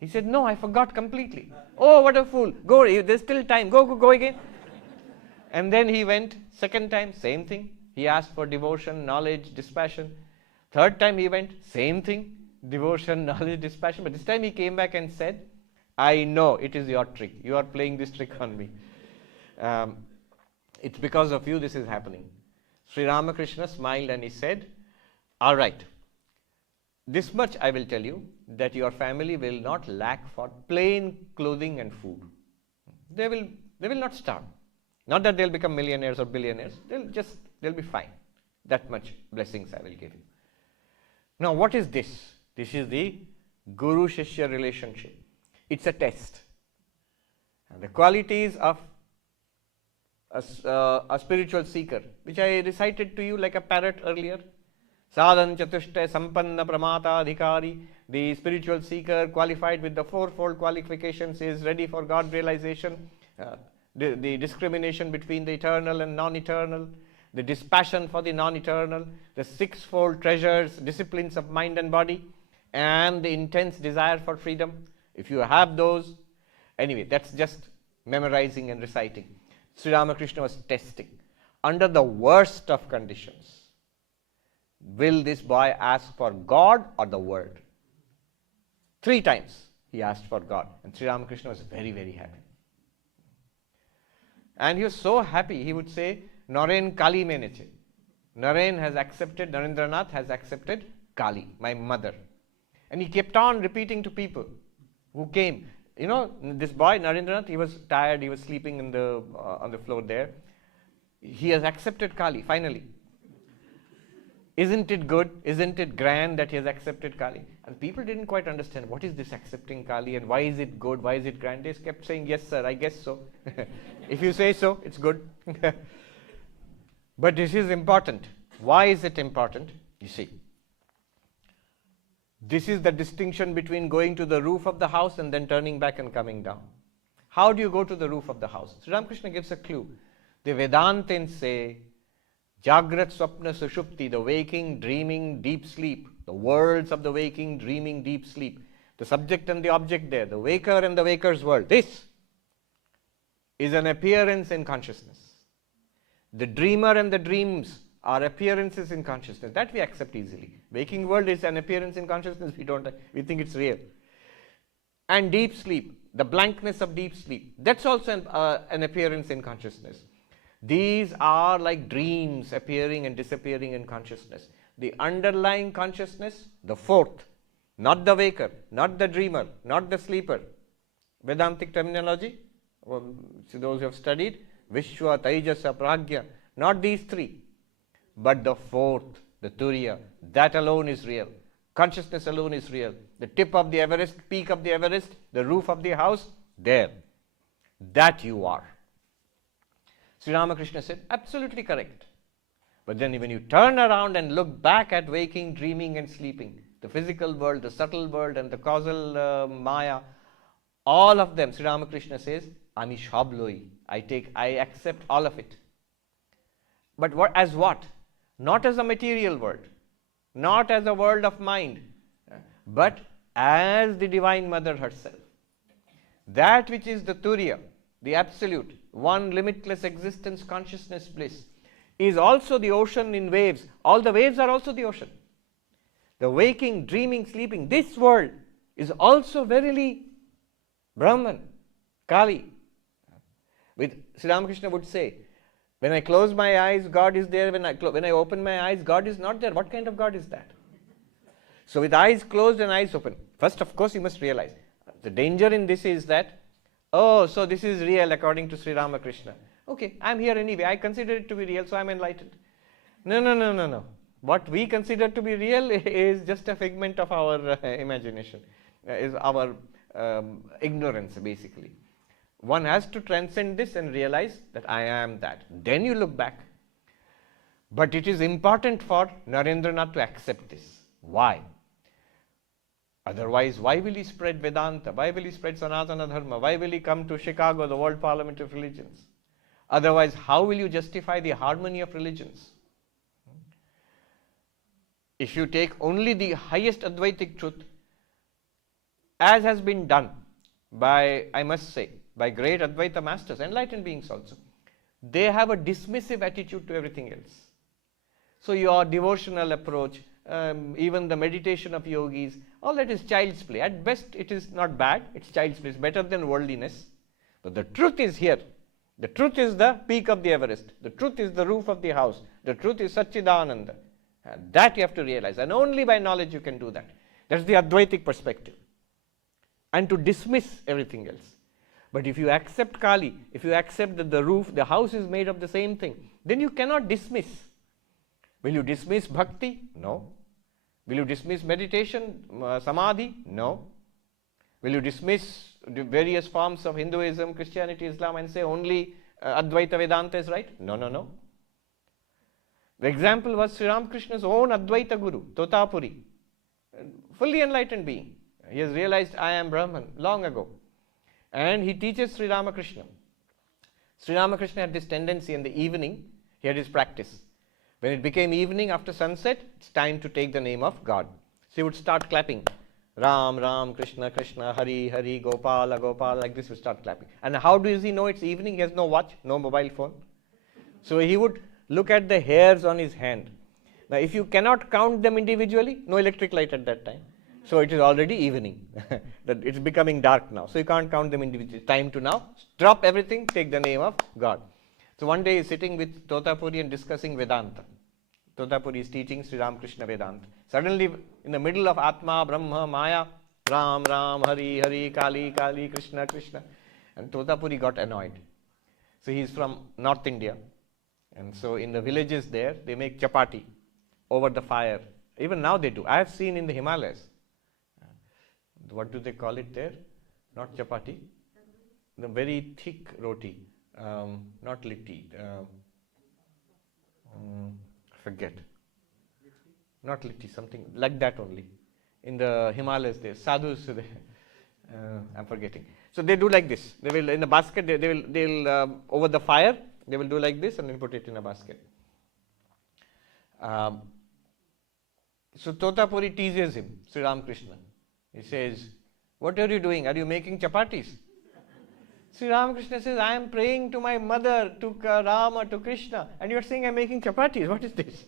He said, no, I forgot completely. Oh, what a fool. Go, there's still time. Go again. And then he went, second time, same thing. He asked for devotion, knowledge, dispassion. Third time he went, same thing, devotion, knowledge, dispassion. But this time he came back and said, I know it is your trick. You are playing this trick on me. It's because of you this is happening. Sri Ramakrishna smiled and he said, all right, this much I will tell you, that your family will not lack for plain clothing and food. They will not starve. Not that they'll become millionaires or billionaires. They'll be fine. That much blessings I will give you. Now what is this? This is the Guru-Shishya relationship. It's a test. And the qualities of a spiritual seeker, which I recited to you like a parrot earlier. Sadhan Chatushta Sampanna Pramata Adhikari, the spiritual seeker qualified with the fourfold qualifications is ready for God realization. The discrimination between the eternal and non-eternal, the dispassion for the non-eternal, the sixfold treasures, disciplines of mind and body, and the intense desire for freedom. If you have those, anyway, that's just memorizing and reciting. Sri Ramakrishna was testing. Under the worst of conditions, will this boy ask for God or the world? 3 times he asked for God, and Sri Ramakrishna was very, very happy. And he was so happy, he would say, Naren Kali meneche. Naren has accepted, Narendranath has accepted Kali, my mother. And he kept on repeating to people who came. This boy, Narendranath, he was tired, he was sleeping on the floor there. He has accepted Kali, finally. Isn't it good? Isn't it grand that he has accepted Kali? And people didn't quite understand what is this accepting Kali and why is it good, why is it grand. They kept saying, yes sir, I guess so. If you say so, it's good. But this is important. Why is it important? You see, this is the distinction between going to the roof of the house and then turning back and coming down. How do you go to the roof of the house? Sri Ramakrishna gives a clue. The Vedantins say, Jagrat, Swapna, Sushupti, the waking, dreaming, deep sleep, the worlds of the waking, dreaming, deep sleep, the subject and the object there, the waker and the waker's world. This is an appearance in consciousness. The dreamer and the dreams are appearances in consciousness. That we accept easily. Waking world is an appearance in consciousness. We think it's real. And deep sleep, the blankness of deep sleep, that's also an appearance in consciousness. These are like dreams appearing and disappearing in consciousness. The underlying consciousness, the fourth, not the waker, not the dreamer, not the sleeper. Vedantic terminology, to those who have studied, Vishwa, Taijasa, Pragya, not these three, but the fourth, the Turiya, that alone is real. Consciousness alone is real. The tip of the Everest, peak of the Everest, the roof of the house, there. That you are. Sri Ramakrishna said, absolutely correct. But then when you turn around and look back at waking, dreaming and sleeping, the physical world, the subtle world and the causal Maya, all of them, Sri Ramakrishna says, Ami Shabloi. I accept all of it. But as what? Not as a material world, not as a world of mind, but as the Divine Mother herself. That which is the Turiya, the absolute, one limitless existence, consciousness, bliss, is also the ocean in waves. All the waves are also the ocean. The waking, dreaming, sleeping, this world is also verily Brahman, Kali. With Sri Ramakrishna would say, when I close my eyes, God is there. When I open my eyes, God is not there. What kind of God is that? So with eyes closed and eyes open, first of course you must realize, the danger in this is that, oh, so this is real according to Sri Ramakrishna. Okay, I am here anyway. I consider it to be real, so I am enlightened. No. What we consider to be real is just a figment of our imagination, is our ignorance basically. One has to transcend this and realize that I am that. Then you look back. But it is important for Narendranath to accept this. Why? Otherwise, why will he spread Vedanta? Why will he spread Sanatana Dharma? Why will he come to Chicago, the World Parliament of Religions? Otherwise, how will you justify the harmony of religions? If you take only the highest Advaitic truth, as has been done by, I must say, by great Advaita masters, enlightened beings also, they have a dismissive attitude to everything else. So your devotional approach, even the meditation of yogis, all that is child's play. At best it is not bad, it's child's play, it's better than worldliness. But the truth is here. The truth is the peak of the Everest. The truth is the roof of the house. The truth is Satchidananda. That you have to realize, and only by knowledge you can do that. That's the Advaitic perspective. And to dismiss everything else. But if you accept Kali, if you accept that the roof, the house is made of the same thing, then you cannot dismiss. Will you dismiss bhakti? No. Will you dismiss meditation, samadhi? No. Will you dismiss the various forms of Hinduism, Christianity, Islam and say only Advaita Vedanta is right? No. The example was Sri Ramakrishna's own Advaita Guru, Totapuri, fully enlightened being. He has realized I am Brahman long ago. And he teaches Sri Ramakrishna. Sri Ramakrishna had this tendency in the evening, he had his practice. When it became evening after sunset, it's time to take the name of God. So he would start clapping. Ram, Ram, Krishna, Krishna, Hari, Hari, Gopala, Gopala, like this he would start clapping. And how does he know it's evening? He has no watch, no mobile phone. So he would look at the hairs on his hand. Now if you cannot count them individually, no electric light at that time. So it is already evening. That it's becoming dark now. So you can't count them individually. Time to now drop everything, take the name of God. So one day he is sitting with Totapuri and discussing Vedanta. Totapuri is teaching Sri Ramakrishna Vedanta. Suddenly in the middle of Atma, Brahma, Maya, Ram, Ram, Hari, Hari, Kali, Kali, Krishna, Krishna. And Totapuri got annoyed. So he is from North India. And so in the villages there, they make chapati. over the fire. Even now they do. I have seen in the Himalayas. What do they call it there? Not chapati. The very thick roti. Not litti. Forget. Not litti, something like that only. In the Himalayas there. Sadhus, I'm forgetting. So they do like this. They will, in the basket, they'll over the fire, they will do like this and then put it in a basket. So Totapuri teases him, Sri Ramakrishna. He says, what are you doing? Are you making chapatis? Sri Ramakrishna says, I am praying to my mother, to Rama, to Krishna, and you are saying I am making chapatis. What is this?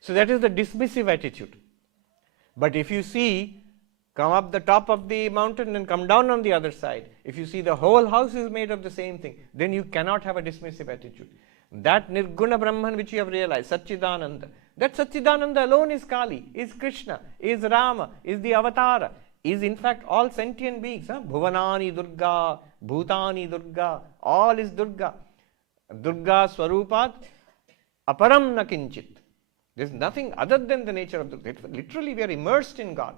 So that is the dismissive attitude. But if you see, come up the top of the mountain and come down on the other side, if you see the whole house is made of the same thing, then you cannot have a dismissive attitude. That Nirguna Brahman which you have realized, Satchidananda, that Satchidananda alone is Kali, is Krishna, is Rama, is the Avatara, is in fact all sentient beings. Bhuvanani Durga, Bhutani Durga, all is Durga. Durga Swarupat, Aparam na kinchit. There is nothing other than the nature of Durga. Literally we are immersed in God.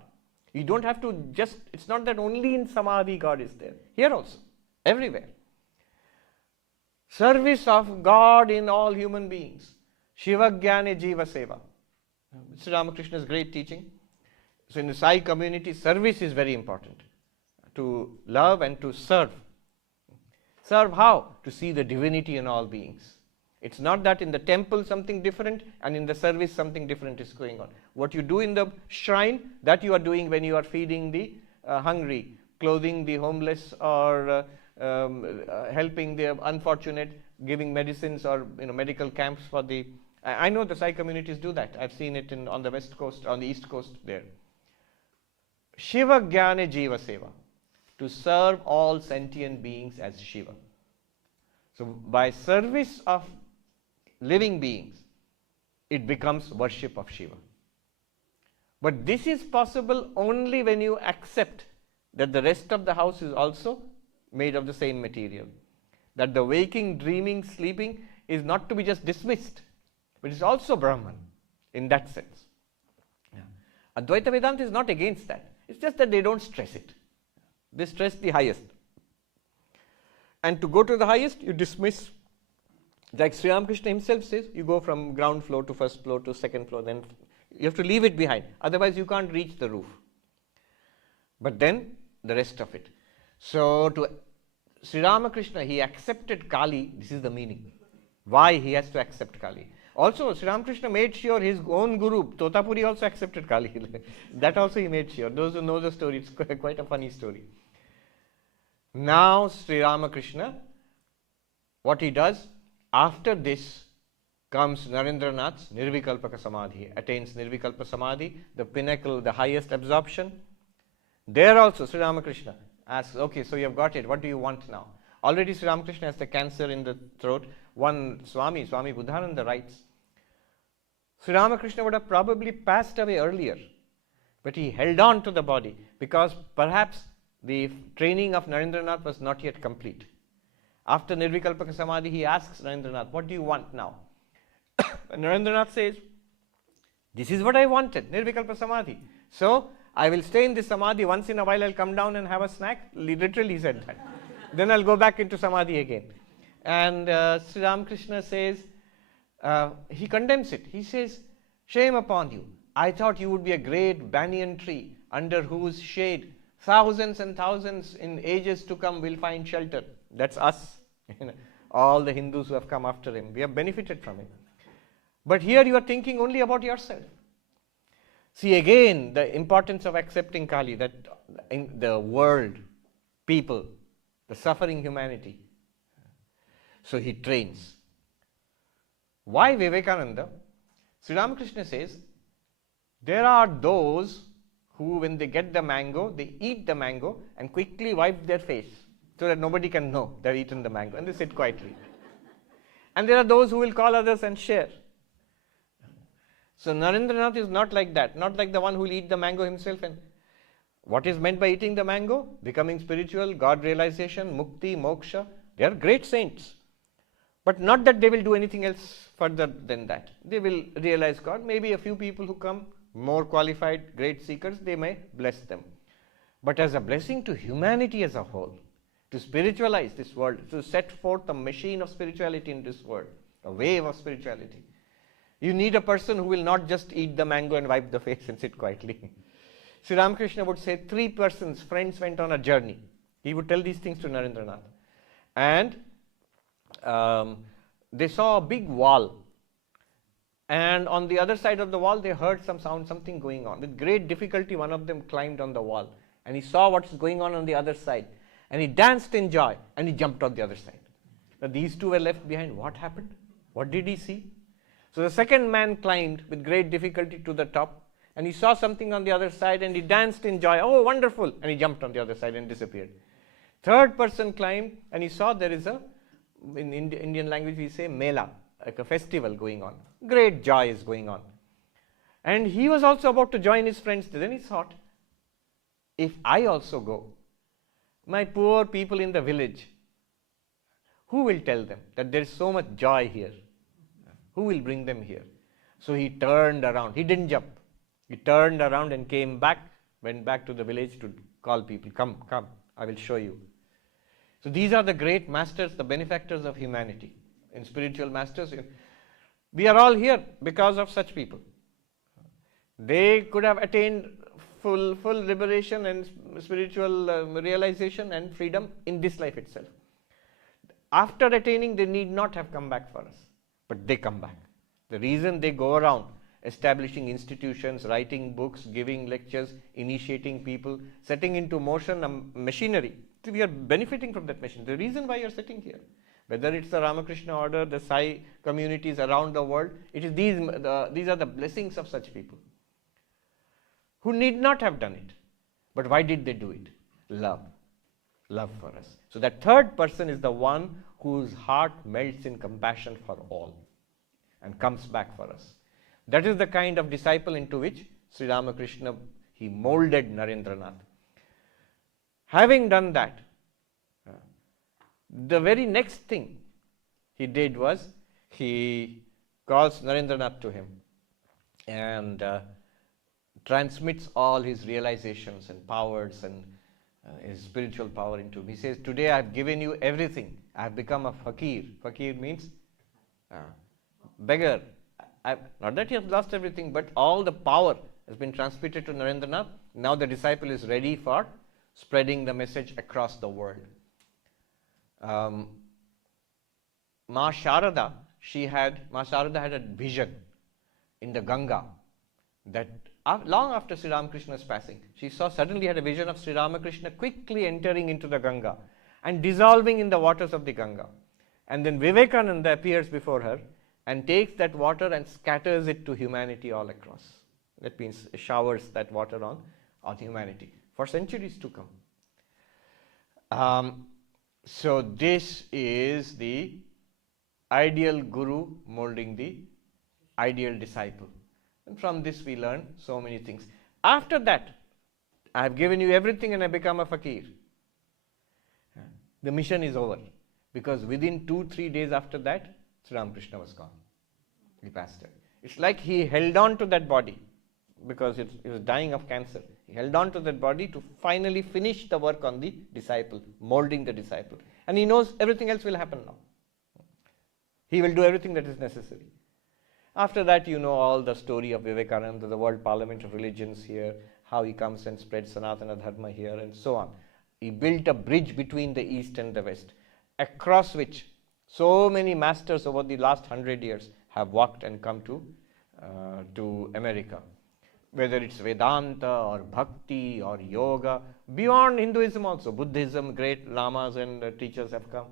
You don't have to just, it's not that only in Samadhi God is there. Here also, everywhere. Service of God in all human beings. Shiva Jnane Jiva Seva. Sri Ramakrishna's great teaching. So in the Sai community, service is very important. To love and to serve. Serve how? To see the divinity in all beings. It's not that in the temple something different and in the service something different is going on. What you do in the shrine, that you are doing when you are feeding the hungry, clothing the homeless, or helping the unfortunate, giving medicines or medical camps for the... I know the Sai communities do that. I've seen it on the west coast, on the east coast there. Shiva Jnane Jiva Seva. To serve all sentient beings as Shiva. So by service of living beings, it becomes worship of Shiva. But this is possible only when you accept that the rest of the house is also made of the same material. That the waking, dreaming, sleeping is not to be just dismissed, but it's also Brahman in that sense. Yeah. Advaita Vedanta is not against that. It's just that they don't stress it. They stress the highest. And to go to the highest, you dismiss. Like Sri Ramakrishna himself says, you go from ground floor to first floor to second floor, then you have to leave it behind. Otherwise, you can't reach the roof. But then, the rest of it. So, to Sri Ramakrishna, he accepted Kali. This is the meaning. Why he has to accept Kali. Also, Sri Ramakrishna made sure his own guru, Totapuri, also accepted Kali. That also he made sure. Those who know the story, it's quite a funny story. Now, Sri Ramakrishna, what he does, after this comes Narendranath's Nirvikalpaka Samadhi, attains Nirvikalpa Samadhi, the pinnacle, the highest absorption. There also Sri Ramakrishna asks, okay, so you have got it, what do you want now? Already Sri Ramakrishna has the cancer in the throat. One Swami Buddhananda writes, Sri Ramakrishna would have probably passed away earlier, but he held on to the body because perhaps the training of Narendranath was not yet complete. After Nirvikalpaka Samadhi, he asks Narendranath, what do you want now? And Narendranath says, this is what I wanted, Nirvikalpa Samadhi. So, I will stay in this Samadhi, once in a while I'll come down and have a snack. Literally he said that. Then I'll go back into Samadhi again. And Sri Ramakrishna says, he condemns it. He says, shame upon you. I thought you would be a great banyan tree under whose shade thousands and thousands in ages to come will find shelter. That's us. All the Hindus who have come after him. We have benefited from him. But here you are thinking only about yourself. See again the importance of accepting Kali, that in the world, people, the suffering humanity. So he trains. Why Vivekananda? Sri Ramakrishna says, there are those who when they get the mango, they eat the mango and quickly wipe their face so that nobody can know they've eaten the mango and they sit quietly. And there are those who will call others and share. So Narendranath is not like that, not like the one who will eat the mango himself. And what is meant by eating the mango? Becoming spiritual, God realization, mukti, moksha. They are great saints. But not that they will do anything else further than that. They will realize God. Maybe a few people who come, more qualified, great seekers, they may bless them. But as a blessing to humanity as a whole, to spiritualize this world, to set forth a machine of spirituality in this world, a wave of spirituality, you need a person who will not just eat the mango and wipe the face and sit quietly. Sri Ramakrishna would say 3 persons, friends went on a journey. He would tell these things to Narendranath. And they saw a big wall. And on the other side of the wall, they heard some sound, something going on. With great difficulty, one of them climbed on the wall. And he saw what's going on the other side. And he danced in joy. And he jumped on the other side. Now these 2 were left behind. What happened? What did he see? So the second man climbed with great difficulty to the top. And he saw something on the other side. And he danced in joy. Oh, wonderful. And he jumped on the other side and disappeared. Third person climbed. And he saw there is a, in Indian language we say mela, like a festival going on. Great joy is going on. And he was also about to join his friends. Then he thought, if I also go, my poor people in the village, who will tell them that there is so much joy here? Who will bring them here? So he turned around. He didn't jump. He turned around and came back, went back to the village to call people. Come, come, I will show you. So these are the great masters, the benefactors of humanity. In spiritual masters, we are all here because of such people. They could have attained full liberation and spiritual realization and freedom in this life itself. After attaining, they need not have come back for us, but they come back. The reason they go around establishing institutions, writing books, giving lectures, initiating people, setting into motion a machinery. So we are benefiting from that machine. The reason why you are sitting here, whether it's the Ramakrishna order, the Sai communities around the world, it is these are the blessings of such people who need not have done it. But why did they do it? Love. Love for us. So that third person is the one whose heart melts in compassion for all and comes back for us. That is the kind of disciple into which Sri Ramakrishna, he molded Narendranath. Having done that, the very next thing he did was he calls Narendranath to him and transmits all his realizations and powers and his spiritual power into him. He says, today I have given you everything. I have become a fakir. Fakir means beggar. Not that he has lost everything, but all the power has been transmitted to Narendranath. Now the disciple is ready for spreading the message across the world. Ma Sharada had a vision in the Ganga that long after Sri Ramakrishna's passing, she suddenly had a vision of Sri Ramakrishna quickly entering into the Ganga and dissolving in the waters of the Ganga. And then Vivekananda appears before her and takes that water and scatters it to humanity all across. That means showers that water on humanity for centuries to come. So this is the ideal guru molding the ideal disciple. And from this we learn so many things. After that, I have given you everything and I become a fakir. The mission is over. Because within 2-3 days after that, Sri Ramakrishna was gone. He passed away. It's like he held on to that body because he was dying of cancer. He held on to that body to finally finish the work on the disciple, molding the disciple. And he knows everything else will happen now. He will do everything that is necessary. After that, you know all the story of Vivekananda, the World Parliament of Religions here, how he comes and spreads Sanatana Dharma here and so on. He built a bridge between the East and the West, across which so many masters over the last 100 years have walked and come to America. Whether it's Vedanta or Bhakti or Yoga, beyond Hinduism also, Buddhism, great lamas and teachers have come.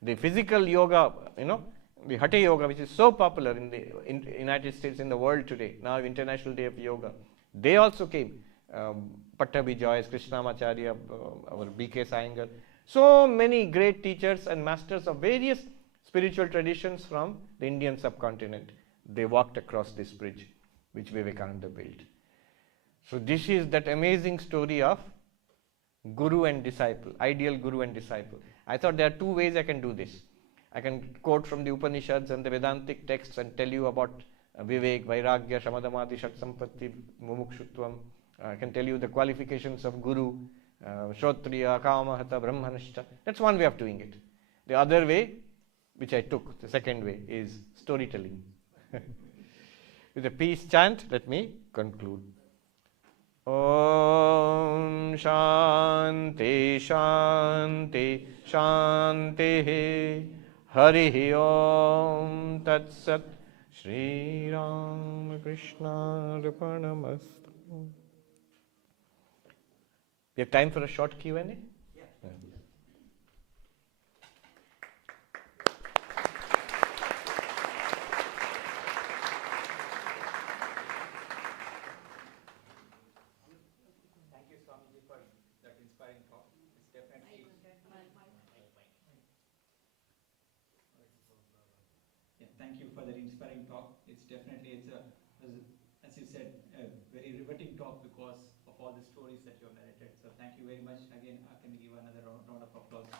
The physical yoga, the Hatha Yoga, which is so popular in the United States, in the world today, now International Day of Yoga, they also came. Pattabhi Joyce, Krishnamacharya, our B.K. Sayangar, so many great teachers and masters of various spiritual traditions from the Indian subcontinent. They walked across this bridge which Vivekananda built. So this is that amazing story of guru and disciple, ideal guru and disciple. I thought there are 2 ways I can do this. I can quote from the Upanishads and the Vedantic texts and tell you about Vivek, Vairagya, Shamadamati, Shatsampatti, Mumukshutvam. I can tell you the qualifications of Guru, Shrotriya, Kamahata, Brahmanishta. That's one way of doing it. The other way, which I took, the second way, is storytelling. With a peace chant, let me conclude. Om Shanti Shanti Shanti Hari Om Tat Sat Shri Ram Krishna Arpanamastu. We have time for a short Q&A? Yeah. Thank you, Swamiji, for that inspiring talk. It's definitely. Yeah, thank you for that inspiring talk. It's definitely, as you said, a very riveting talk because of all the stories that you have narrated. So thank you very much. Again, can we give another round of applause?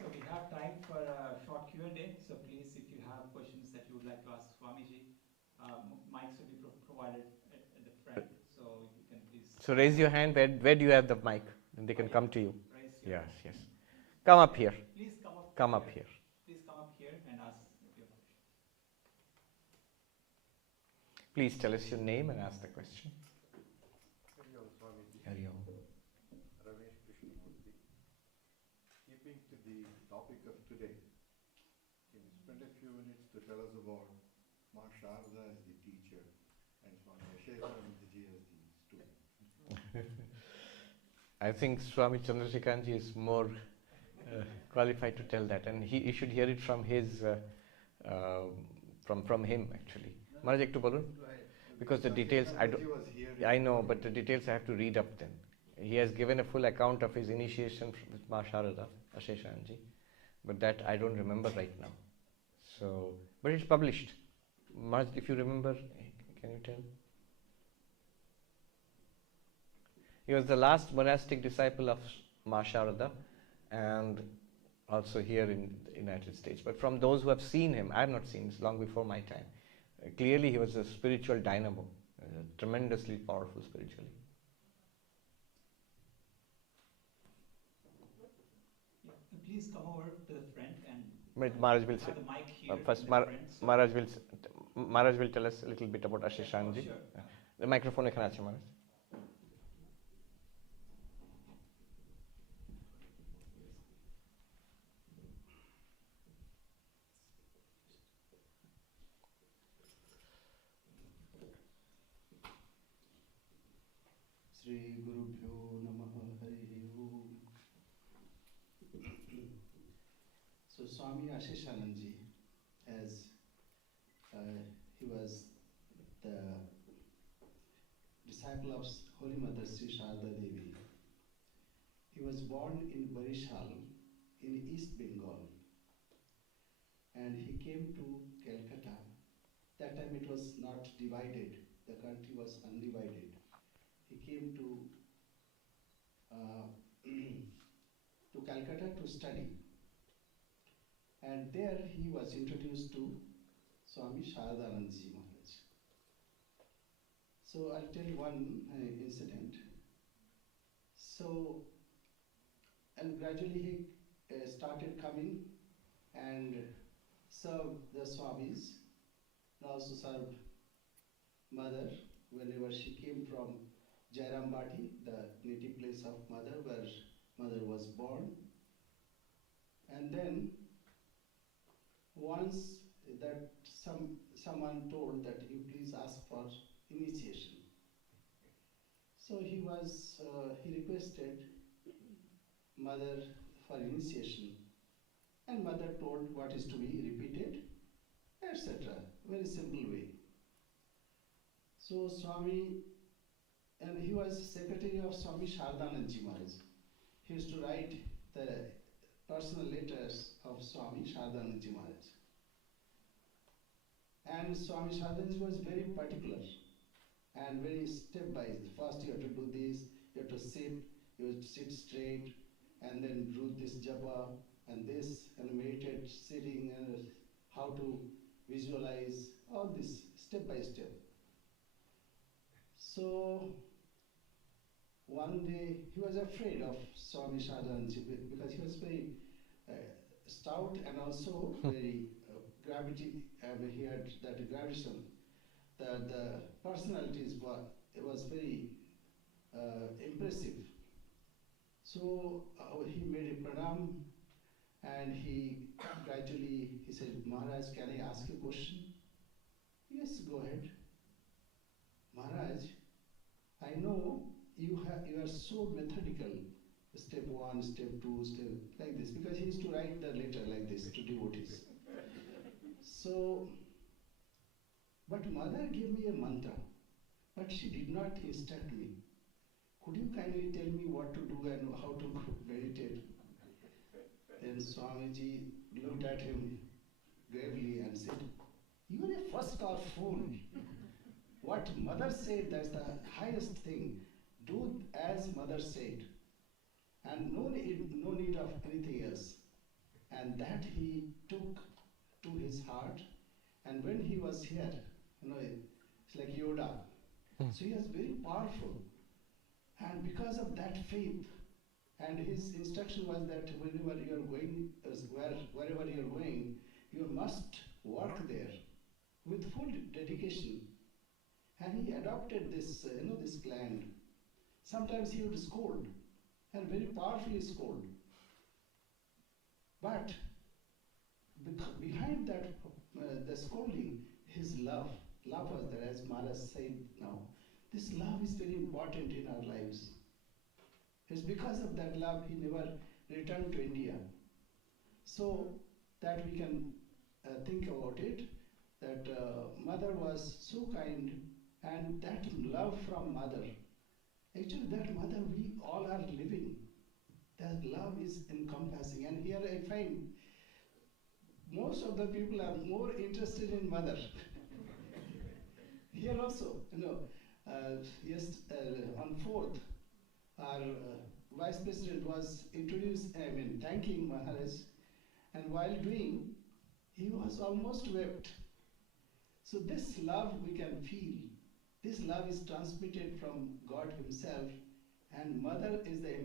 So we have time for a short Q&A. So please, if you have questions that you would like to ask Swamiji, mics will be provided at the front. So you can please. So raise your hand. Where do you have the mic? And they can come to you. Raise your Yes, yes. Come up here. Please come up. Come up here. Please come up here and ask your question. Please tell us your name and ask the question. Hari Om Swamiji. Hari Om. Ramesh Krishnamurthy. Keeping to the topic of today, can you spend a few minutes to tell us about Ma Sharda as the teacher and Swami Asheshanandaji as the student? I think Swami Chandrasekhanji is more qualified to tell that, and he should hear it from his from him actually. Maharaj, ekটু বলুন, because the details I know, but the details I have to read up then. He has given a full account of his initiation with Ma Sharada, Asheshanji, but that I don't remember right now. So, but it's published. Maharaj, if you remember, can you tell? He was the last monastic disciple of Ma Sharada, and also here in the United States. But from those who have seen him, I have not seen this long before my time. Clearly, he was a spiritual dynamo, tremendously powerful spiritually. Yeah, please come over to the front and Maharaj will say, have the mic here. first in the front, so- Maharaj will tell us a little bit about Asheshanji. Sure. The microphone এখানে আছে Maharaj. Shri Gurubhyo Namaha Hari Om. So Swami Asheshanandaji, as he was the disciple of Holy Mother Sri Sharda Devi, he was born in Barishal in East Bengal, and he came to Calcutta. That time it was not divided, the country was undivided. He came to Calcutta to study, and there he was introduced to Swami Shardanandji Maharaj. So I'll tell you one incident. So, and gradually he started coming and serve the Swamis, and also serve Mother whenever she came from Jairambati, the native place of Mother, where Mother was born. And then once that someone told that you please ask for initiation. So he requested Mother for initiation, and Mother told what is to be repeated, etc. Very simple way. So Swami, and he was secretary of Swami Shardanandji Maharaj. He used to write the personal letters of Swami Shardanandji Maharaj. And Swami Shardanandji was very particular and very step-wise. First you have to do this, you have to sit, he would sit straight and then do this japa and this and meditate sitting and how to visualize all this step by step. So one day he was afraid of Swami Sharadanji because he was very stout and also very gravity, he had that gravitation. The personalities was very impressive. So he made a pranam and he gradually, he said, Maharaj, can I ask you a question? Yes, go ahead. Maharaj, I know you are so methodical. Step 1, step 2, step like this, because he used to write the letter like this to devotees. So, but mother gave me a mantra, but she did not instruct me. Could you kindly tell me what to do and how to meditate? Then Swamiji looked at him gravely and said, you are a first-class fool. What mother said, that's the highest thing. Do as mother said. And no need of anything else. And that he took to his heart. And when he was here, it's like Yoda. So he was very powerful. And because of that faith, and his instruction was that whenever you are going, wherever you are going, you must work there with full dedication. And he adopted this, this plan. Sometimes he would scold, and very powerfully scold. But behind that, the scolding, his love was there, as Maharaj said now. This love is very important in our lives. It's because of that love he never returned to India. So that we can think about it, that mother was so kind, and that love from mother, actually that mother we all are living. That love is encompassing. And here I find most of the people are more interested in mother. Here also, on 4th, our Vice President was thanking Maharaj, and while doing, he was almost wept. So this love we can feel. This love is transmitted from God himself, and mother is the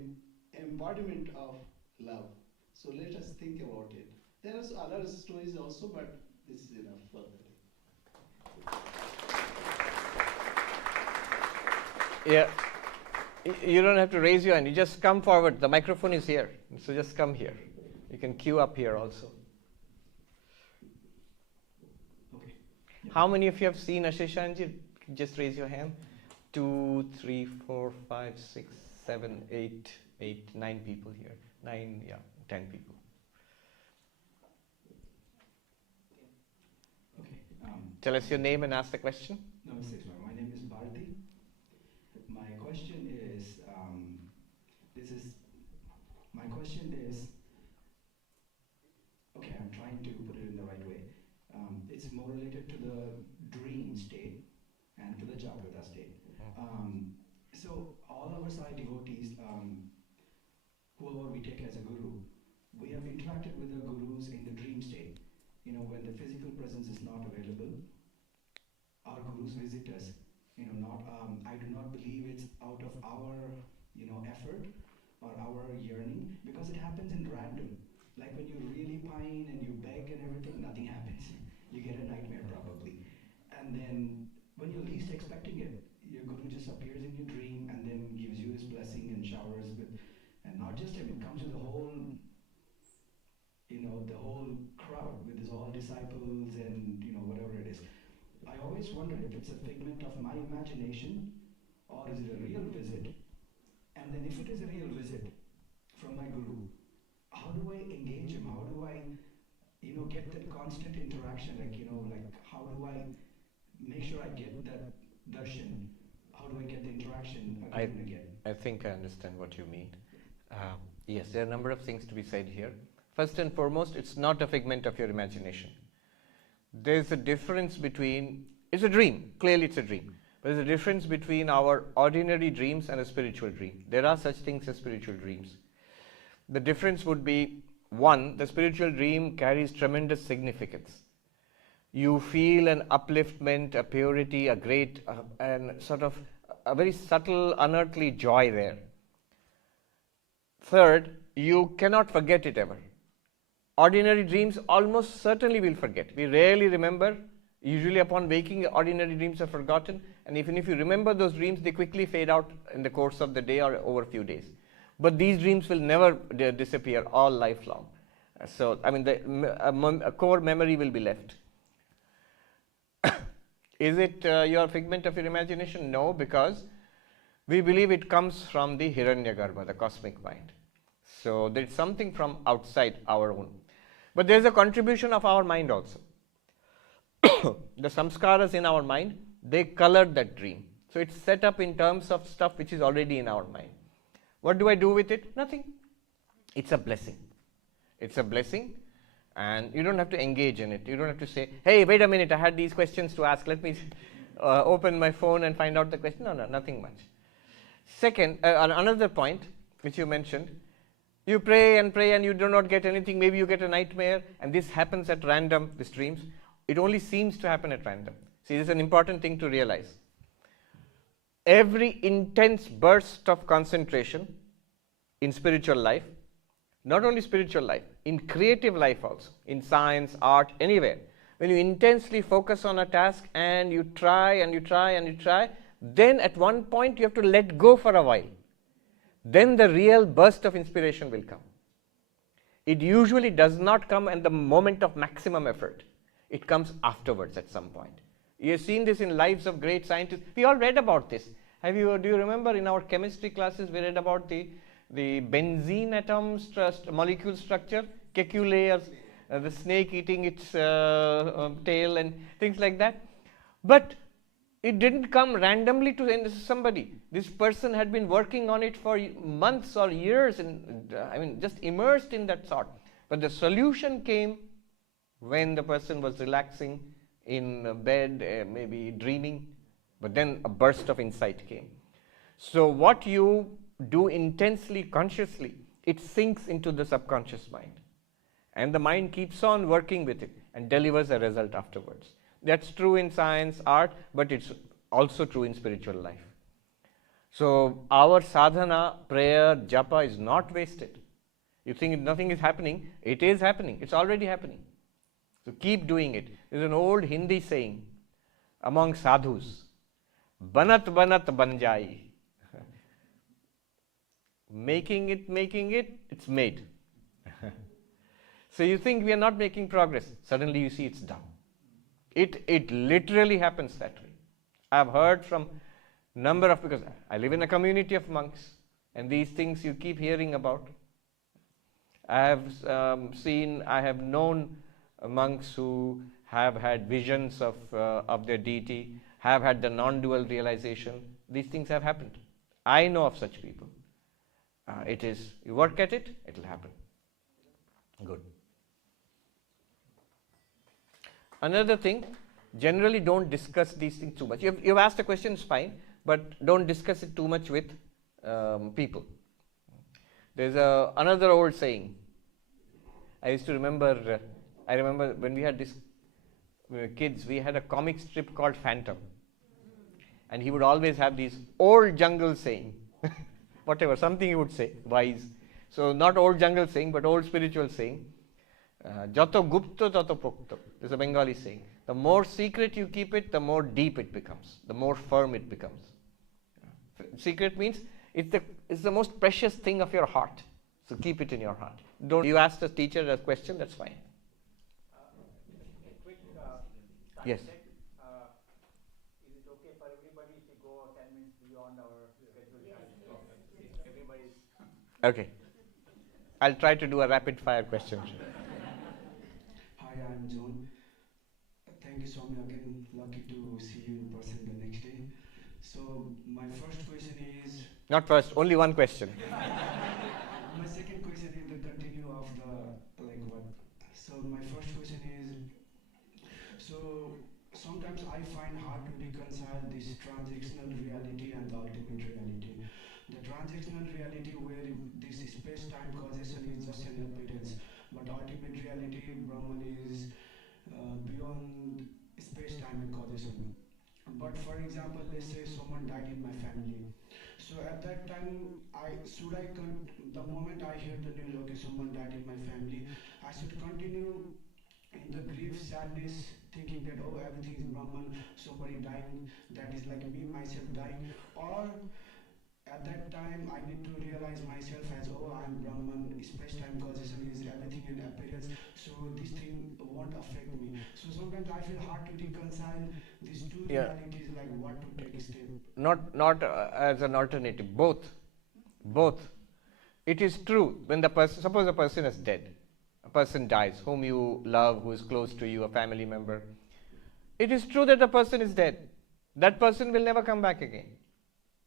embodiment of love. So let us think about it. There are other stories also, but this is enough for the day. Yeah, you don't have to raise your hand. You just come forward. The microphone is here. So just come here. You can queue up here also. Okay. How many of you have seen Asheshanji? Just raise your hand. 2, 3, 4, 5, 6, 7, 8, 9 people here. 9, 10 people. Okay. Tell us your name and ask the question. Namaste, Swami. My name is Bharati. My question is, okay, I'm trying to put it in the right way. It's more related to the dream state and to the Jagrata state. So all of us are devotees, whoever we take as a guru, we have interacted with the gurus in the dream state. When the physical presence is not available, our gurus visit us. I do not believe it's out of our, effort or our yearning, because it happens in random. Like when you really pine and you beg and everything, nothing happens. You get a nightmare probably. And then when you're least expecting it, your guru just appears in your dream and then gives you his blessing and showers with, and not just him, it comes with the whole, the whole crowd with his all disciples and, whatever it is. I always wonder if it's a figment of my imagination or is it a real visit? And then if it is a real visit from my guru, how do I engage him? How do I, get that constant interaction? Like how do I make sure I get that darshan? How do I get the interaction again and again? I think I understand what you mean. Yes, there are a number of things to be said here. First and foremost, it's not a figment of your imagination. There's a difference between, it's a dream, clearly it's a dream, There's a difference between our ordinary dreams and a spiritual dream. There are such things as spiritual dreams. The difference would be, one, the spiritual dream carries tremendous significance. You feel an upliftment, a purity, a great, and sort of a very subtle, unearthly joy there. Third, you cannot forget it ever. Ordinary dreams almost certainly we'll forget. We rarely remember. Usually upon waking, ordinary dreams are forgotten, and even if you remember those dreams, they quickly fade out in the course of the day or over a few days. But these dreams will never disappear, all lifelong. So, I mean, a core memory will be left. Is it your figment of your imagination? No, because we believe it comes from the Hiranyagarbha, the cosmic mind. So, there is something from outside our own. But there is a contribution of our mind also. The samskaras in our mind, they colored that dream. So it's set up in terms of stuff which is already in our mind. What do I do with it? Nothing. It's a blessing. It's a blessing, and you don't have to engage in it. You don't have to say, hey, wait a minute, I had these questions to ask. Let me open my phone and find out the question. No, nothing much. Second, another point which you mentioned, you pray and you do not get anything. Maybe you get a nightmare, and this happens at random, these dreams. It only seems to happen at random. See, this is an important thing to realize. Every intense burst of concentration in spiritual life, not only spiritual life, in creative life also, in science, art, anywhere, when you intensely focus on a task and you try and you try and you try, then at one point you have to let go for a while. Then the real burst of inspiration will come. It usually does not come at the moment of maximum effort. It comes afterwards at some point. You have seen this in lives of great scientists. We all read about this. Do you remember in our chemistry classes we read about the benzene atom molecule structure, Kekulé, the snake eating its tail and things like that. But it didn't come randomly to somebody. This person had been working on it for months or years, and just immersed in that thought. But the solution came when the person was relaxing in bed, maybe dreaming, but then a burst of insight came. So what you do intensely, consciously, it sinks into the subconscious mind. And the mind keeps on working with it and delivers a result afterwards. That's true in science, art, but it's also true in spiritual life. So our sadhana, prayer, japa is not wasted. You think nothing is happening, it is happening, it's already happening. So keep doing it. There's an old Hindi saying among sadhus, banat banat banjai. Making it, it's made. So you think we are not making progress, suddenly you see it's done. It literally happens that way. I've heard from because I live in a community of monks, and these things you keep hearing about. I have known monks who have had visions of their deity, have had the non-dual realization. These things have happened. I know of such people. You work at it, it will happen. Good. Another thing, generally don't discuss these things too much. You've asked a question, it's fine, but don't discuss it too much with people. There's another old saying. I remember when we had this kids, we had a comic strip called Phantom. And he would always have these old jungle saying, whatever, something he would say, wise. So not old jungle saying, but old spiritual saying. Jato gupto tato pokto. This is a Bengali saying. The more secret you keep it, the more deep it becomes, the more firm it becomes. Secret means it's the most precious thing of your heart. So keep it in your heart. Don't you ask the teacher a question, that's fine. Quick yes. check. Is it okay for everybody to go 10 minutes beyond our scheduled time? Everybody's Okay. I'll try to do a rapid fire question. Hi, I'm John. Thank you, Swami. Again, lucky to see you in person the next day. So, my first question is. Not first, only one question. My second question is the continue of So, my first question is. So, sometimes I find hard to reconcile this transactional reality and the ultimate reality. The transactional reality where this space-time causation is just an appearance, but ultimate reality, Brahman is beyond space-time and causation. But for example, let's say someone died in my family. So at that time, the moment I hear the news, okay, someone died in my family, I should continue in the grief, sadness, thinking that, oh, everything is Brahman, somebody dying, that is like me, myself dying. Or at that time, I need to realize myself as, oh, I'm Brahman, space-time causation is everything in appearance, so this thing won't affect me. So sometimes I feel hard to reconcile these two Yeah. realities, like what to take step. Not as an alternative, both. It is true when the person, suppose a person is dead, a person dies, whom you love, who is close to you, a family member. It is true that the person is dead. That person will never come back again.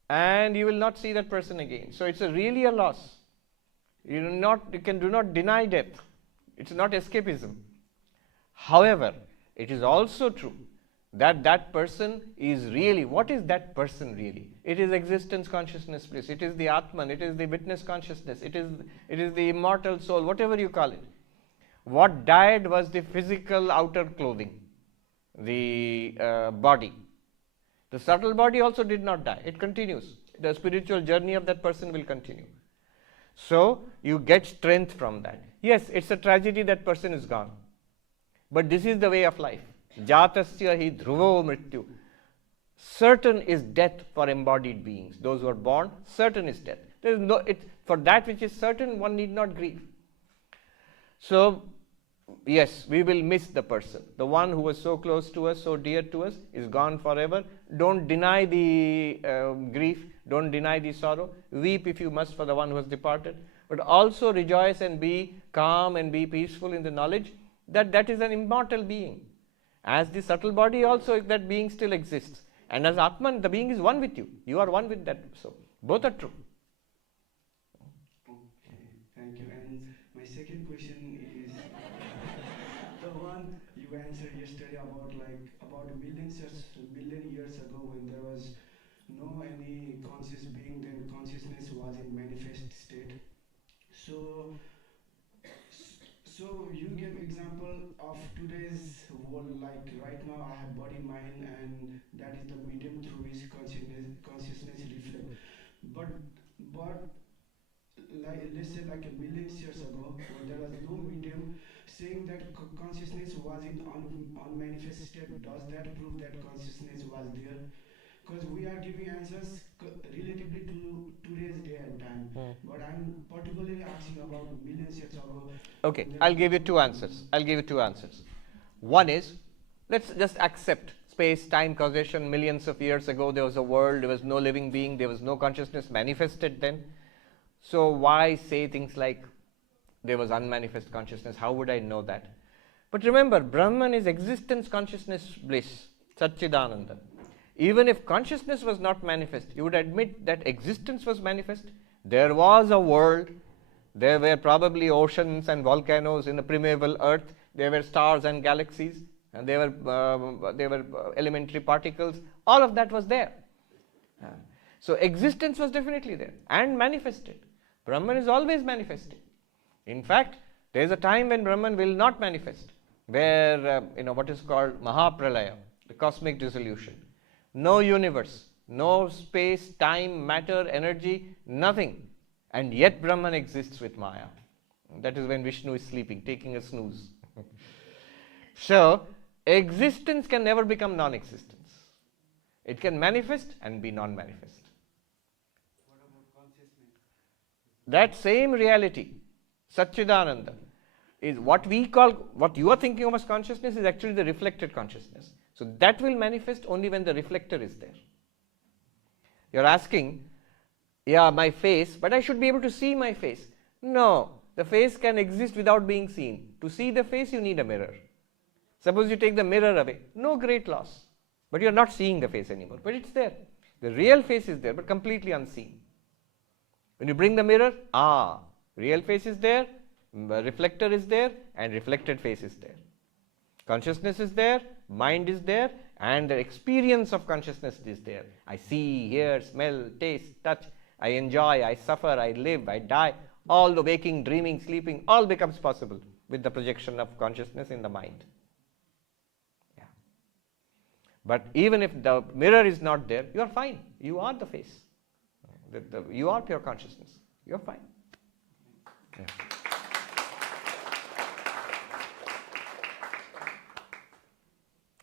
And you will not see that person again. So it's really a loss. You do not deny death. It's not escapism. However, it is also true that that person is really, what is that person really? It is existence, consciousness, bliss. It is the Atman. It is the witness consciousness. It is the immortal soul, whatever you call it. What died was the physical outer clothing, the body. The subtle body also did not die. It continues. The spiritual journey of that person will continue. So, you get strength from that. Yes, it's a tragedy that person is gone. But this is the way of life. Jatasya hi dhruvo mrityu. Certain is death for embodied beings. Those who are born, certain is death. There is no, for that which is certain, one need not grieve. So, yes, we will miss the person. The one who was so close to us, so dear to us, is gone forever. Don't deny the grief. Don't deny the sorrow. Weep if you must for the one who has departed. But also rejoice and be calm and be peaceful in the knowledge that that is an immortal being. As the subtle body also, that being still exists. And as Atman, the being is one with you. You are one with that. So, both are true. Okay, thank you. And my second question is the one you answered yesterday about million years ago when there was no any conscious being, then consciousness was in manifest state. So you gave example of today's world, like right now I have body, mind, and that is the medium through which consciousness reflect. But like let's say like a million years ago, when there was no medium, saying that consciousness was in unmanifest state, does that prove that consciousness was there? Because we are giving answers relatively to today's day and time. But I'm particularly asking about millions years ago. Okay, I'll give you two answers. One is, let's just accept space, time, causation. Millions of years ago there was a world, there was no living being, there was no consciousness manifested then. So why say things like there was unmanifest consciousness? How would I know that? But remember, Brahman is existence, consciousness, bliss, Satchidananda. Even if consciousness was not manifest, you would admit that existence was manifest. There was a world. There were probably oceans and volcanoes in the primeval earth. There were stars and galaxies, and there were elementary particles. All of that was there. So existence was definitely there and manifested. Brahman is always manifesting. In fact, there is a time when Brahman will not manifest, where what is called Mahapralaya, the cosmic dissolution. No universe, no space, time, matter, energy, nothing. And yet Brahman exists with Maya. That is when Vishnu is sleeping, taking a snooze. So, existence can never become non-existence. It can manifest and be non-manifest. What about consciousness? That same reality, Satchidananda, is what you are thinking of as consciousness is actually the reflected consciousness. So that will manifest only when the reflector is there. You are asking, yeah, my face, but I should be able to see my face. No, the face can exist without being seen. To see the face, you need a mirror. Suppose you take the mirror away, no great loss. But you are not seeing the face anymore, but it's there. The real face is there, but completely unseen. When you bring the mirror, real face is there, reflector is there, and reflected face is there. Consciousness is there, mind is there, and the experience of consciousness is there. I see, hear, smell, taste, touch, I enjoy, I suffer, I live, I die. All the waking, dreaming, sleeping, all becomes possible with the projection of consciousness in the mind. Yeah. But even if the mirror is not there, you are fine. You are the face. You are pure consciousness. You are fine. Yeah.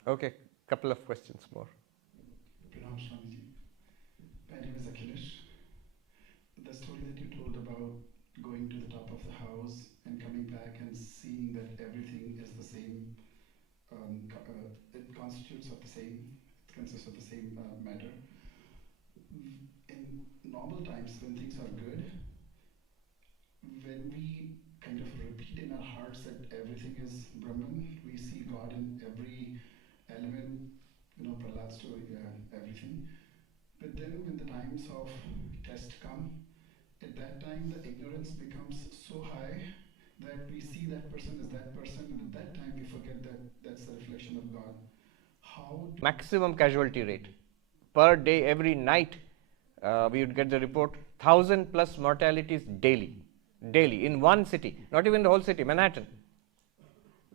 Okay, couple of questions more. Pranam Swamiji. My name is Akhilesh. The story that you told about going to the top of the house and coming back and seeing that everything is the same, it constitutes of the same, it consists of the same matter. In normal times, when things are good, when we kind of repeat in our hearts that everything is Brahman, we see God in every element, Prahlad's story, everything. But then when the times of test come, at that time the ignorance becomes so high that we see that person as that person, and at that time we forget that that's the reflection of God. Maximum casualty rate. Per day, every night, we would get the report, 1,000 plus mortalities daily. Daily, in one city, not even the whole city, Manhattan.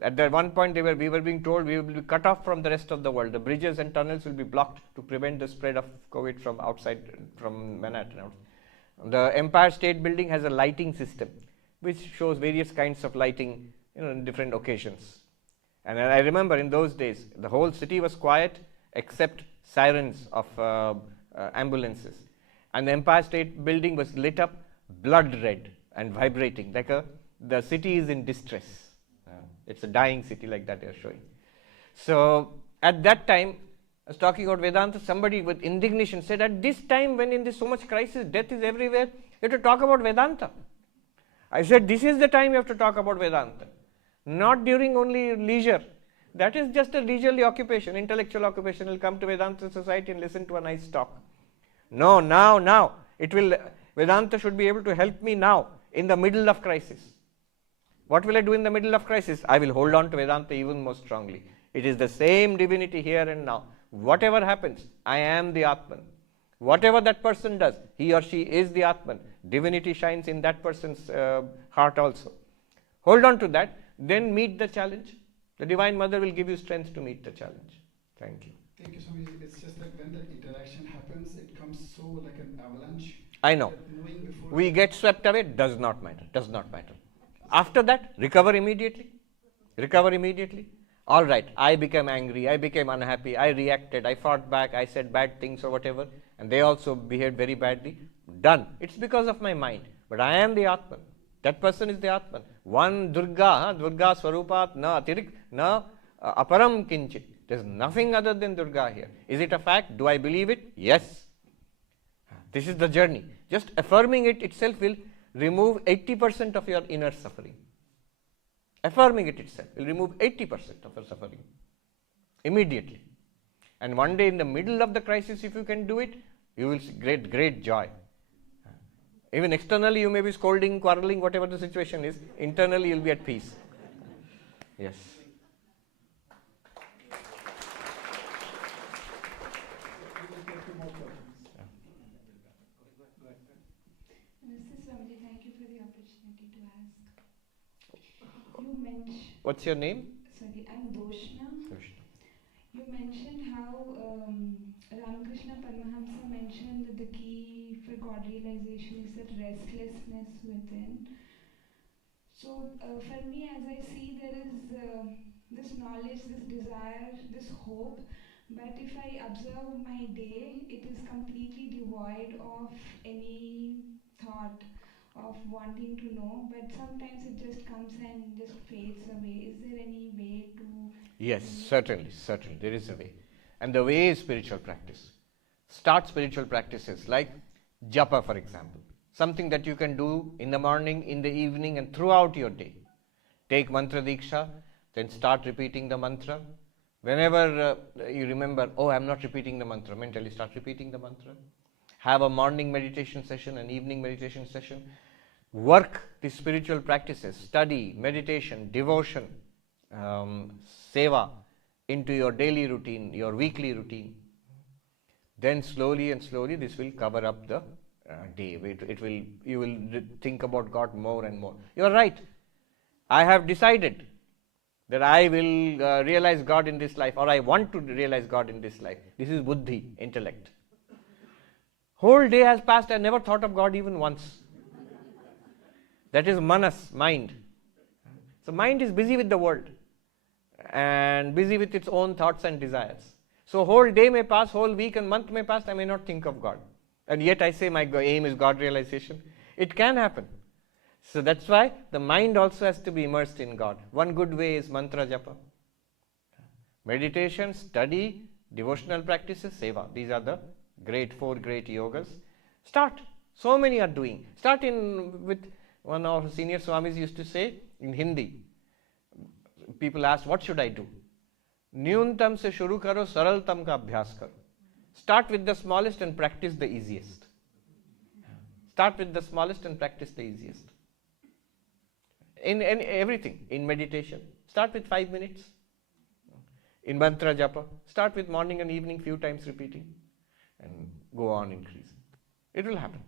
At that one point, we were being told we will be cut off from the rest of the world. The bridges and tunnels will be blocked to prevent the spread of COVID from outside, from Manhattan. The Empire State Building has a lighting system, which shows various kinds of lighting, in different occasions. And I remember in those days, the whole city was quiet except sirens of ambulances. And the Empire State Building was lit up blood red and vibrating, like the city is in distress. It's a dying city, like that they are showing. So at that time, I was talking about Vedanta, somebody with indignation said, at this time when in this so much crisis, death is everywhere, you have to talk about Vedanta. I said, this is the time you have to talk about Vedanta, not during only leisure. That is just a leisurely occupation, intellectual occupation. Will come to Vedanta Society and listen to a nice talk. No, now. Vedanta should be able to help me now, in the middle of crisis. What will I do in the middle of crisis? I will hold on to Vedanta even more strongly. It is the same divinity here and now. Whatever happens, I am the Atman. Whatever that person does, he or she is the Atman. Divinity shines in that person's heart also. Hold on to that, then meet the challenge. The Divine Mother will give you strength to meet the challenge. Thank you. Thank you, Swami. It's just that when that interaction happens, it comes so like an avalanche. I know. We get swept away, does not matter. After that, recover immediately. All right, I became angry, I became unhappy, I reacted, I fought back, I said bad things or whatever, and they also behaved very badly. Done. It's because of my mind. But I am the Atman. That person is the Atman. One Durga, Durga Swarupat na atirik na aparam kinchit. There's nothing other than Durga here. Is it a fact? Do I believe it? Yes. This is the journey. Just affirming it itself will remove 80% of your inner suffering. Affirming it itself will remove 80% of your suffering immediately. And one day in the middle of the crisis, if you can do it, you will see great joy. Even externally you may be scolding, quarreling, whatever the situation is. Internally you will be at peace. Yes. Swamiji, thank you for the opportunity to ask. You mentioned... What's your name? Sorry, I'm Doshna. You mentioned how Ramakrishna Paramahamsa mentioned that the key for God realization is that restlessness within. So for me, as I see, there is this knowledge, this desire, this hope, but if I observe my day, it is completely devoid of any thought of wanting to know, but sometimes it just comes and just fades away. Is there any way to... Yes, certainly, there is a way. And the way is spiritual practice. Start spiritual practices like japa, for example. Something that you can do in the morning, in the evening, and throughout your day. Take mantra diksha, then start repeating the mantra. Whenever you remember, oh, I'm not repeating the mantra, mentally start repeating the mantra. Have a morning meditation session, an evening meditation session. Work the spiritual practices, study, meditation, devotion, seva, into your daily routine, your weekly routine, then slowly and slowly this will cover up the day. You will think about God more and more. You are right. I have decided that I will realize God in this life, or I want to realize God in this life. This is buddhi, intellect. Whole day has passed, I never thought of God even once. That is manas, mind. So mind is busy with the world and busy with its own thoughts and desires. So whole day may pass, whole week and month may pass, I may not think of God. And yet I say my aim is God realization. It can happen. So that's why the mind also has to be immersed in God. One good way is mantra japa. Meditation, study, devotional practices, seva. These are the four great yogas. Start. So many are doing. Start with one of our senior Swamis used to say in Hindi. People asked, what should I do? न्यूनतम से शुरू करो, सरलतम का अभ्यास करो. Start with the smallest and practice the easiest. Start with the smallest and practice the easiest. In everything, in meditation, start with 5 minutes. In mantra japa, start with morning and evening, few times repeating, and go on increasing. It will happen.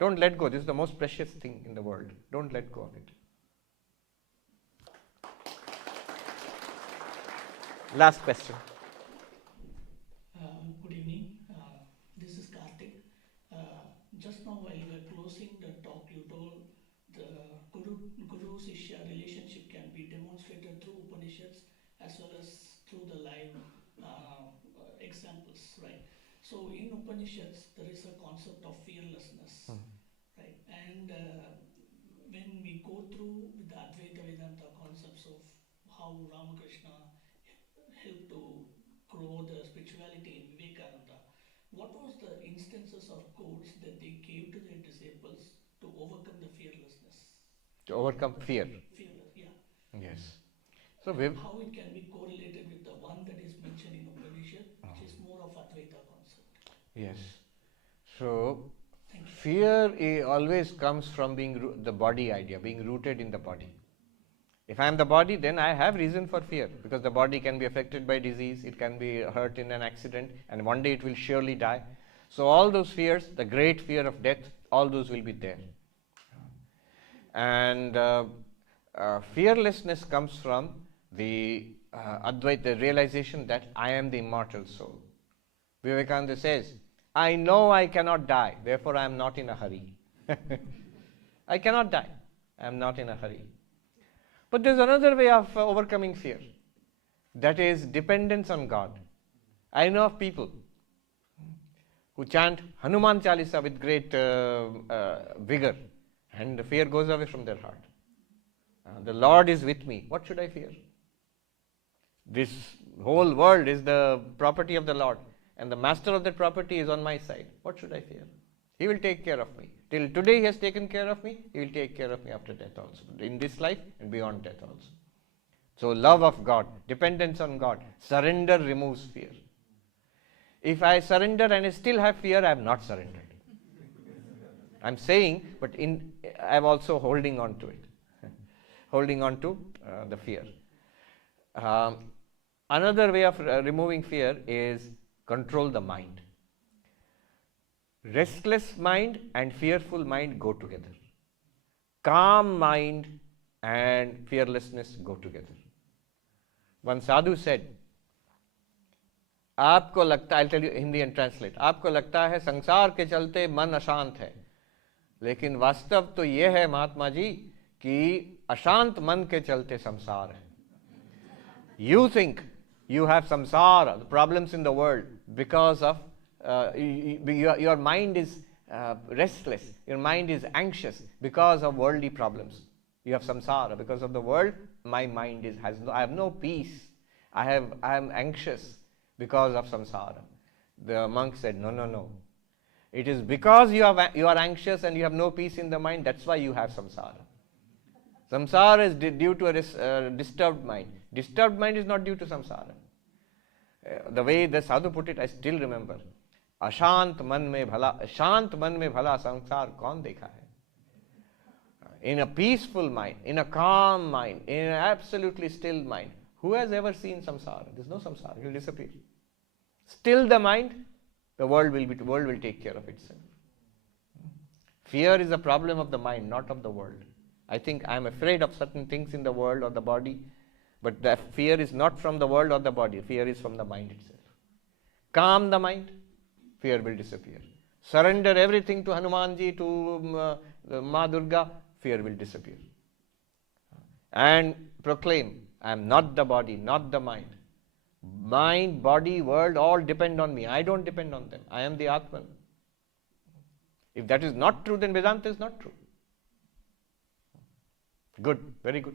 Don't let go. This is the most precious thing in the world. Don't let go of it. Last question. Good evening. This is Karthik. Just now while you were closing the talk, you told the Guru-Sishya relationship can be demonstrated through Upanishads as well as through the live examples, right? So in Upanishads, there is a concept of fearlessness, right? And when we go through with the Advaita Vedanta concepts of how Ramakrishna helped to grow the spirituality in Vivekananda, what was the instances of codes that they gave to their disciples to overcome the fearlessness? To overcome fear. Fearless, yeah. Yes. So how it can be correlated with the one that is mentioned in Upanishad, which is more of Advaita concept. Yes. So fear always comes from being the body idea, being rooted in the body. If I am the body, then I have reason for fear, because the body can be affected by disease, it can be hurt in an accident, and one day it will surely die. So all those fears, the great fear of death, all those will be there. And fearlessness comes from the Advaita, the realization that I am the immortal soul. Vivekananda says, I know I cannot die, therefore I am not in a hurry. I cannot die, I am not in a hurry. But there is another way of overcoming fear, that is dependence on God. I know of people who chant Hanuman Chalisa with great vigor, and the fear goes away from their heart. The Lord is with me, what should I fear? This whole world is the property of the Lord, and the master of that property is on my side. What should I fear? He will take care of me. Till today He has taken care of me, He will take care of me after death also, in this life and beyond death also. So love of God, dependence on God, surrender removes fear. If I surrender and I still have fear, I have not surrendered. I am saying, but I am also holding on to it. Holding on to the fear. Another way of removing fear is control the mind. Restless mind and fearful mind go together. Calm mind and fearlessness go together. One sadhu said, आपको लगता, I'll tell you Hindi and translate, आपको लगता है संसार के चलते मन अशांत है, लेकिन वास्तव तो ये है महात्मा जी कि अशांत मन के चलते संसार है. You think you have samsara, the problems in the world, because of your mind is restless, your mind is anxious because of worldly problems. You have samsara because of the world. My mind I have no peace. I am anxious because of samsara. The monk said, no. It is because you are anxious and you have no peace in the mind. That's why you have samsara. Samsara is due to a disturbed mind. Disturbed mind is not due to samsara. The way the sadhu put it, I still remember. अशांत मन में भला, शांत मन में भला संसार कौन देखा है? In a peaceful mind, in a calm mind, in an absolutely still mind, Who has ever seen samsara? There's no samsara, it will disappear. Still the mind, the world will take care of itself. Fear is a problem of the mind, not of the world. I think I am afraid of certain things in the world or the body, but the fear is not from the world or the body, fear is from the mind itself. Calm the mind, fear will disappear. Surrender everything to Hanumanji, to Ma Durga, fear will disappear. And proclaim, I am not the body, not the mind. Mind, body, world, all depend on me. I don't depend on them. I am the Atman. If that is not true, then Vedanta is not true. Good, very good.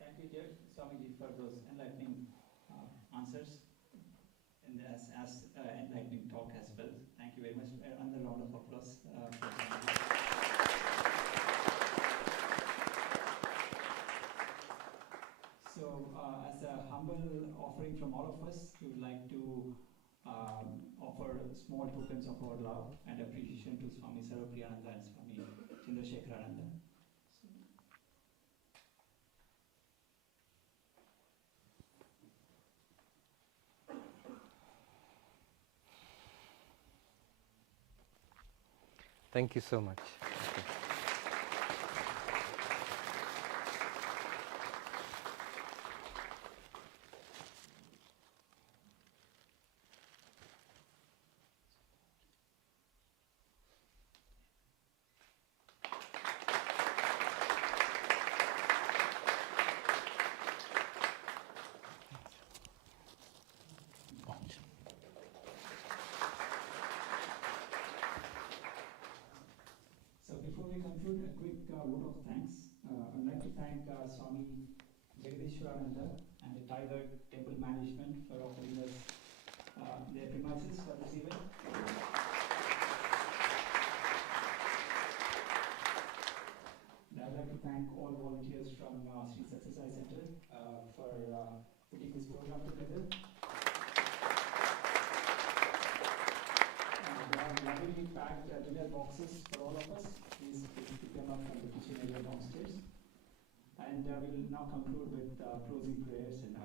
Thank you, dear Swamiji, for those enlightening answers and as enlightening talk as well. Thank you very much. Another round of applause. So, as a humble offering from all of us, we would like to offer small tokens of our love and appreciation to Swami Sarvapriyananda and Swami Chandrasekharananda. Thank you so much. So before we conclude, a quick vote of thanks. I'd like to thank Swami Jagadishwarananda and the Tiger Temple Management for offering us their premises for this event. And I'd like to thank all volunteers from Sri Sathya Sai Center for putting this program together. They have lovingly packed dinner boxes for all of us. Please pick them up from the kitchen area downstairs. And we'll now conclude with closing prayers and